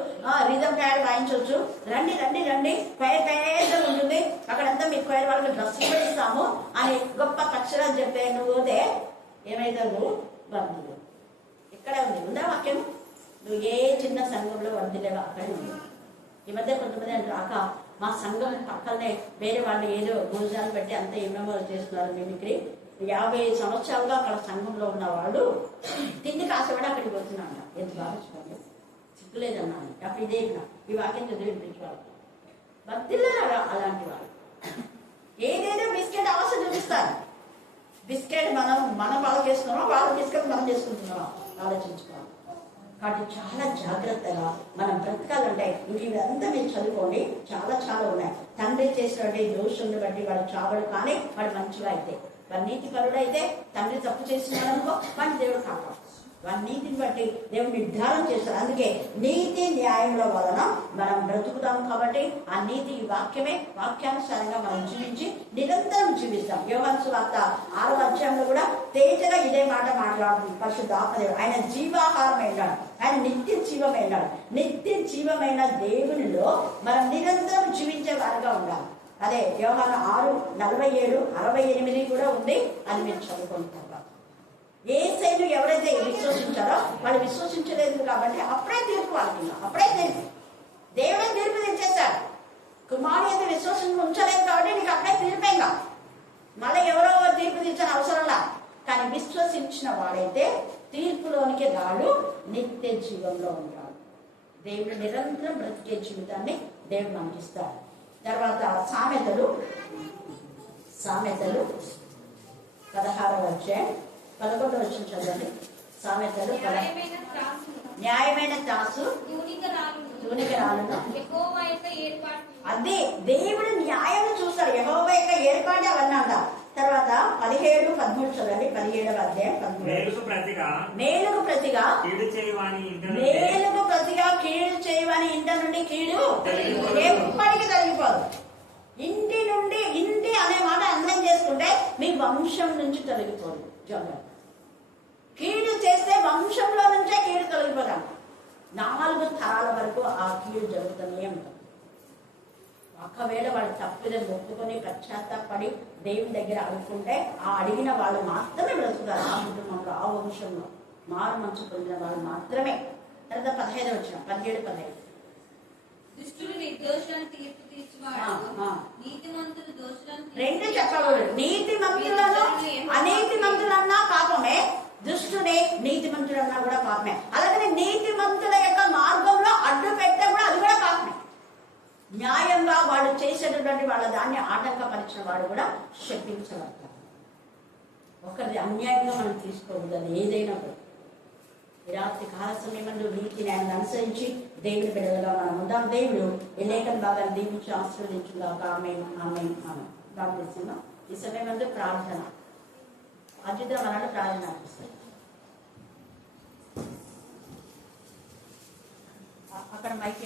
రిథమ్ ప్యాడ్ వాయించవచ్చు, రండి రండి రండి, క్వైర్ పెద్దగా ఉంటుంది, అక్కడంతా మీ క్వైర్ వాళ్ళకి డ్రెస్ కూడా ఇస్తాము అని గొప్ప పక్షిరాజు చెప్పే నువ్వు పోతే ఏమైతావు? వర్ధులు. ఇక్కడే ఉంది, ఉందా వాక్యం? నువ్వు ఏ చిన్న సంఘంలో వర్ధులేవా అక్కడే ఉంది. ఈ మధ్య కొంతమంది అంటే రాక మా సంఘం పక్కనే వేరే వాళ్ళు ఏదో భోజనాలు పెట్టి అంతా ఏమేమో చేస్తున్నారు మిమిక్రీ. 50 సంవత్సరాలుగా అక్కడ సంఘంలో ఉన్న వాళ్ళు తిండి కాసేవాడు అక్కడికి వస్తున్నాడు. ఎంత బాగా చూడండి, సిగ్గులేదన్నాను. అప్పుడు ఇదే ఈ వాక్యం చదివి వినిపించేవాళ్ళు భక్తులరా అలాంటి వాళ్ళు. ఏదేదో బిస్కెట్ ఆశ చూపిస్తారు. బిస్కెట్ మనం బాగా చేస్తున్నామా, వాళ్ళ బిస్కెట్ మనం చేసుకుంటున్నామా ఆలోచించుకోవాలి. కాబట్టి చాలా జాగ్రత్తగా మనం బ్రతకాలంటే ఇంక ఇదంతా మీరు చదువుకోండి, చాలా చాలా ఉన్నాయి. తండ్రి చేసినటువంటి దోషులను బట్టి వాడు చావడు, కానీ వాడు మంచిగా అయితే, వాడు నీతిపరుడు అయితే, తండ్రి తప్పు చేస్తున్నాడు అనుకో వాడిని దేవుడు కాపాడు. వాడి నీతిని బట్టి దేవుడు నిర్ధారణ చేస్తారు. అందుకే నీతి న్యాయంలో వలన మనం బ్రతుకుతాం. కాబట్టి ఆ నీతి వాక్యమే, వాక్యానుసారంగా మనం జీవించి నిరంతరం జీవిస్తాం. యోహాను సువార్త 6వ అధ్యాయంలో కూడా తేజగా ఇదే మాట మాట్లాడుతుంది పరిశుద్ధాత్మదేవుడు. ఆయన జీవాహారమైనాడు, ఆయన నిత్య జీవమైనాడు. నిత్య జీవమైన దేవునిలో మనం నిరంతరం జీవించే వారిగా ఉండాలి. అదే యోహాను 6:47, 68 కూడా ఉంది. అది మీరు చదువుకుంటారు. యేసును ఎవరైతే విశ్వసించారో వాళ్ళు విశ్వసించలేదు కాబట్టి అప్పుడే తీర్పు వాళ్ళకి, అప్పుడే తీర్పు దేవుడే తీర్పు తెచ్చేశాడు. కుమారుడు అయితే విశ్వాసం ఉంచలేదు కాబట్టి నీకు అప్పుడే తీర్పేగా, మళ్ళీ ఎవరో తీర్పు తెచ్చారు వాడు నిత్య జీవంలో ఉంటాడు. దేవుడు నిరంతరం బ్రతికే జీవితాన్ని దేవుడు మనకి ఇస్తాడు. తర్వాత సామెతలు 16వ అధ్యాయం 11వ వచనం చదవండి. సామెతలు న్యాయమైన త్రాసు తూనిక రాళ్ళను. అదే దేవుడు న్యాయం చూస్తాడు. యెహోవా యొక్క ఏర్పాటు అవన్నీ అంట. తర్వాత 17, 13 చదవండి. 17వ అధ్యాయం 13. మేలుకు ప్రతిగా కీడు చేయవాని ఇంట నుండి కీడు ఎప్పటికీ తొలగిపోదు. ఇంటి అనే మాట అర్థం చేసుకుంటే మీ వంశం నుంచి తొలగిపోదు. కీడు చేస్తే వంశంలో నుంచే కీడు తొలగిపోతాం. 4 తరాల వరకు ఆ కీడు జరుగుతూనే ఉంటుంది. ఒకవేళ వాళ్ళు తప్పిదని ఒప్పుకొని పశ్చాత్తాపడి దేవుని దగ్గర అడుగుకుంటే ఆ అడిగిన వాళ్ళు మాత్రమే బ్రతుకుతారు. ఆ కుటుంబంలో, ఆ వంశంలో మారు మనసు పొందిన వాళ్ళు మాత్రమే. తర్వాత 15 వచ్చిన 17, 15. రెండు చెప్పకూడదు. నీతిమంతులను అనీతిమంతులన్నా పాపమే, దుష్టుని నీతిమంతులన్నా కూడా పాపమే. అలాగే నీతిమంతుల యొక్క మార్గంలో అడ్డు పెట్టే కూడా అది కూడా పాపమే. న్యాయంగా వాళ్ళు చేసేటటువంటి వాళ్ళ దాన్ని ఆటంకపరిచిన వాడు కూడా శపించబడతారు. ఒకరిది అన్యాయంగా మనం తీసుకోకూడదు. అది ఏదైనా కూడా ఈ రాత్రి కాల సమయంలో నీతి న్యాయాన్ని అనుసరించి దేవుని బిడ్డలుగా మనం ఉందాం. దేవుడు ఈ లేఖన భాగాన్ని దీవించి ఆశీర్వదించుగాక. ఆమేన్, ఆమేన్, ఆమేన్. ప్రార్థిస్తున్నాం. ఈ సమయంలో ప్రార్థన అద్భుత మనాలు ప్రార్థన అనిపిస్తుంది. అక్కడ మైక్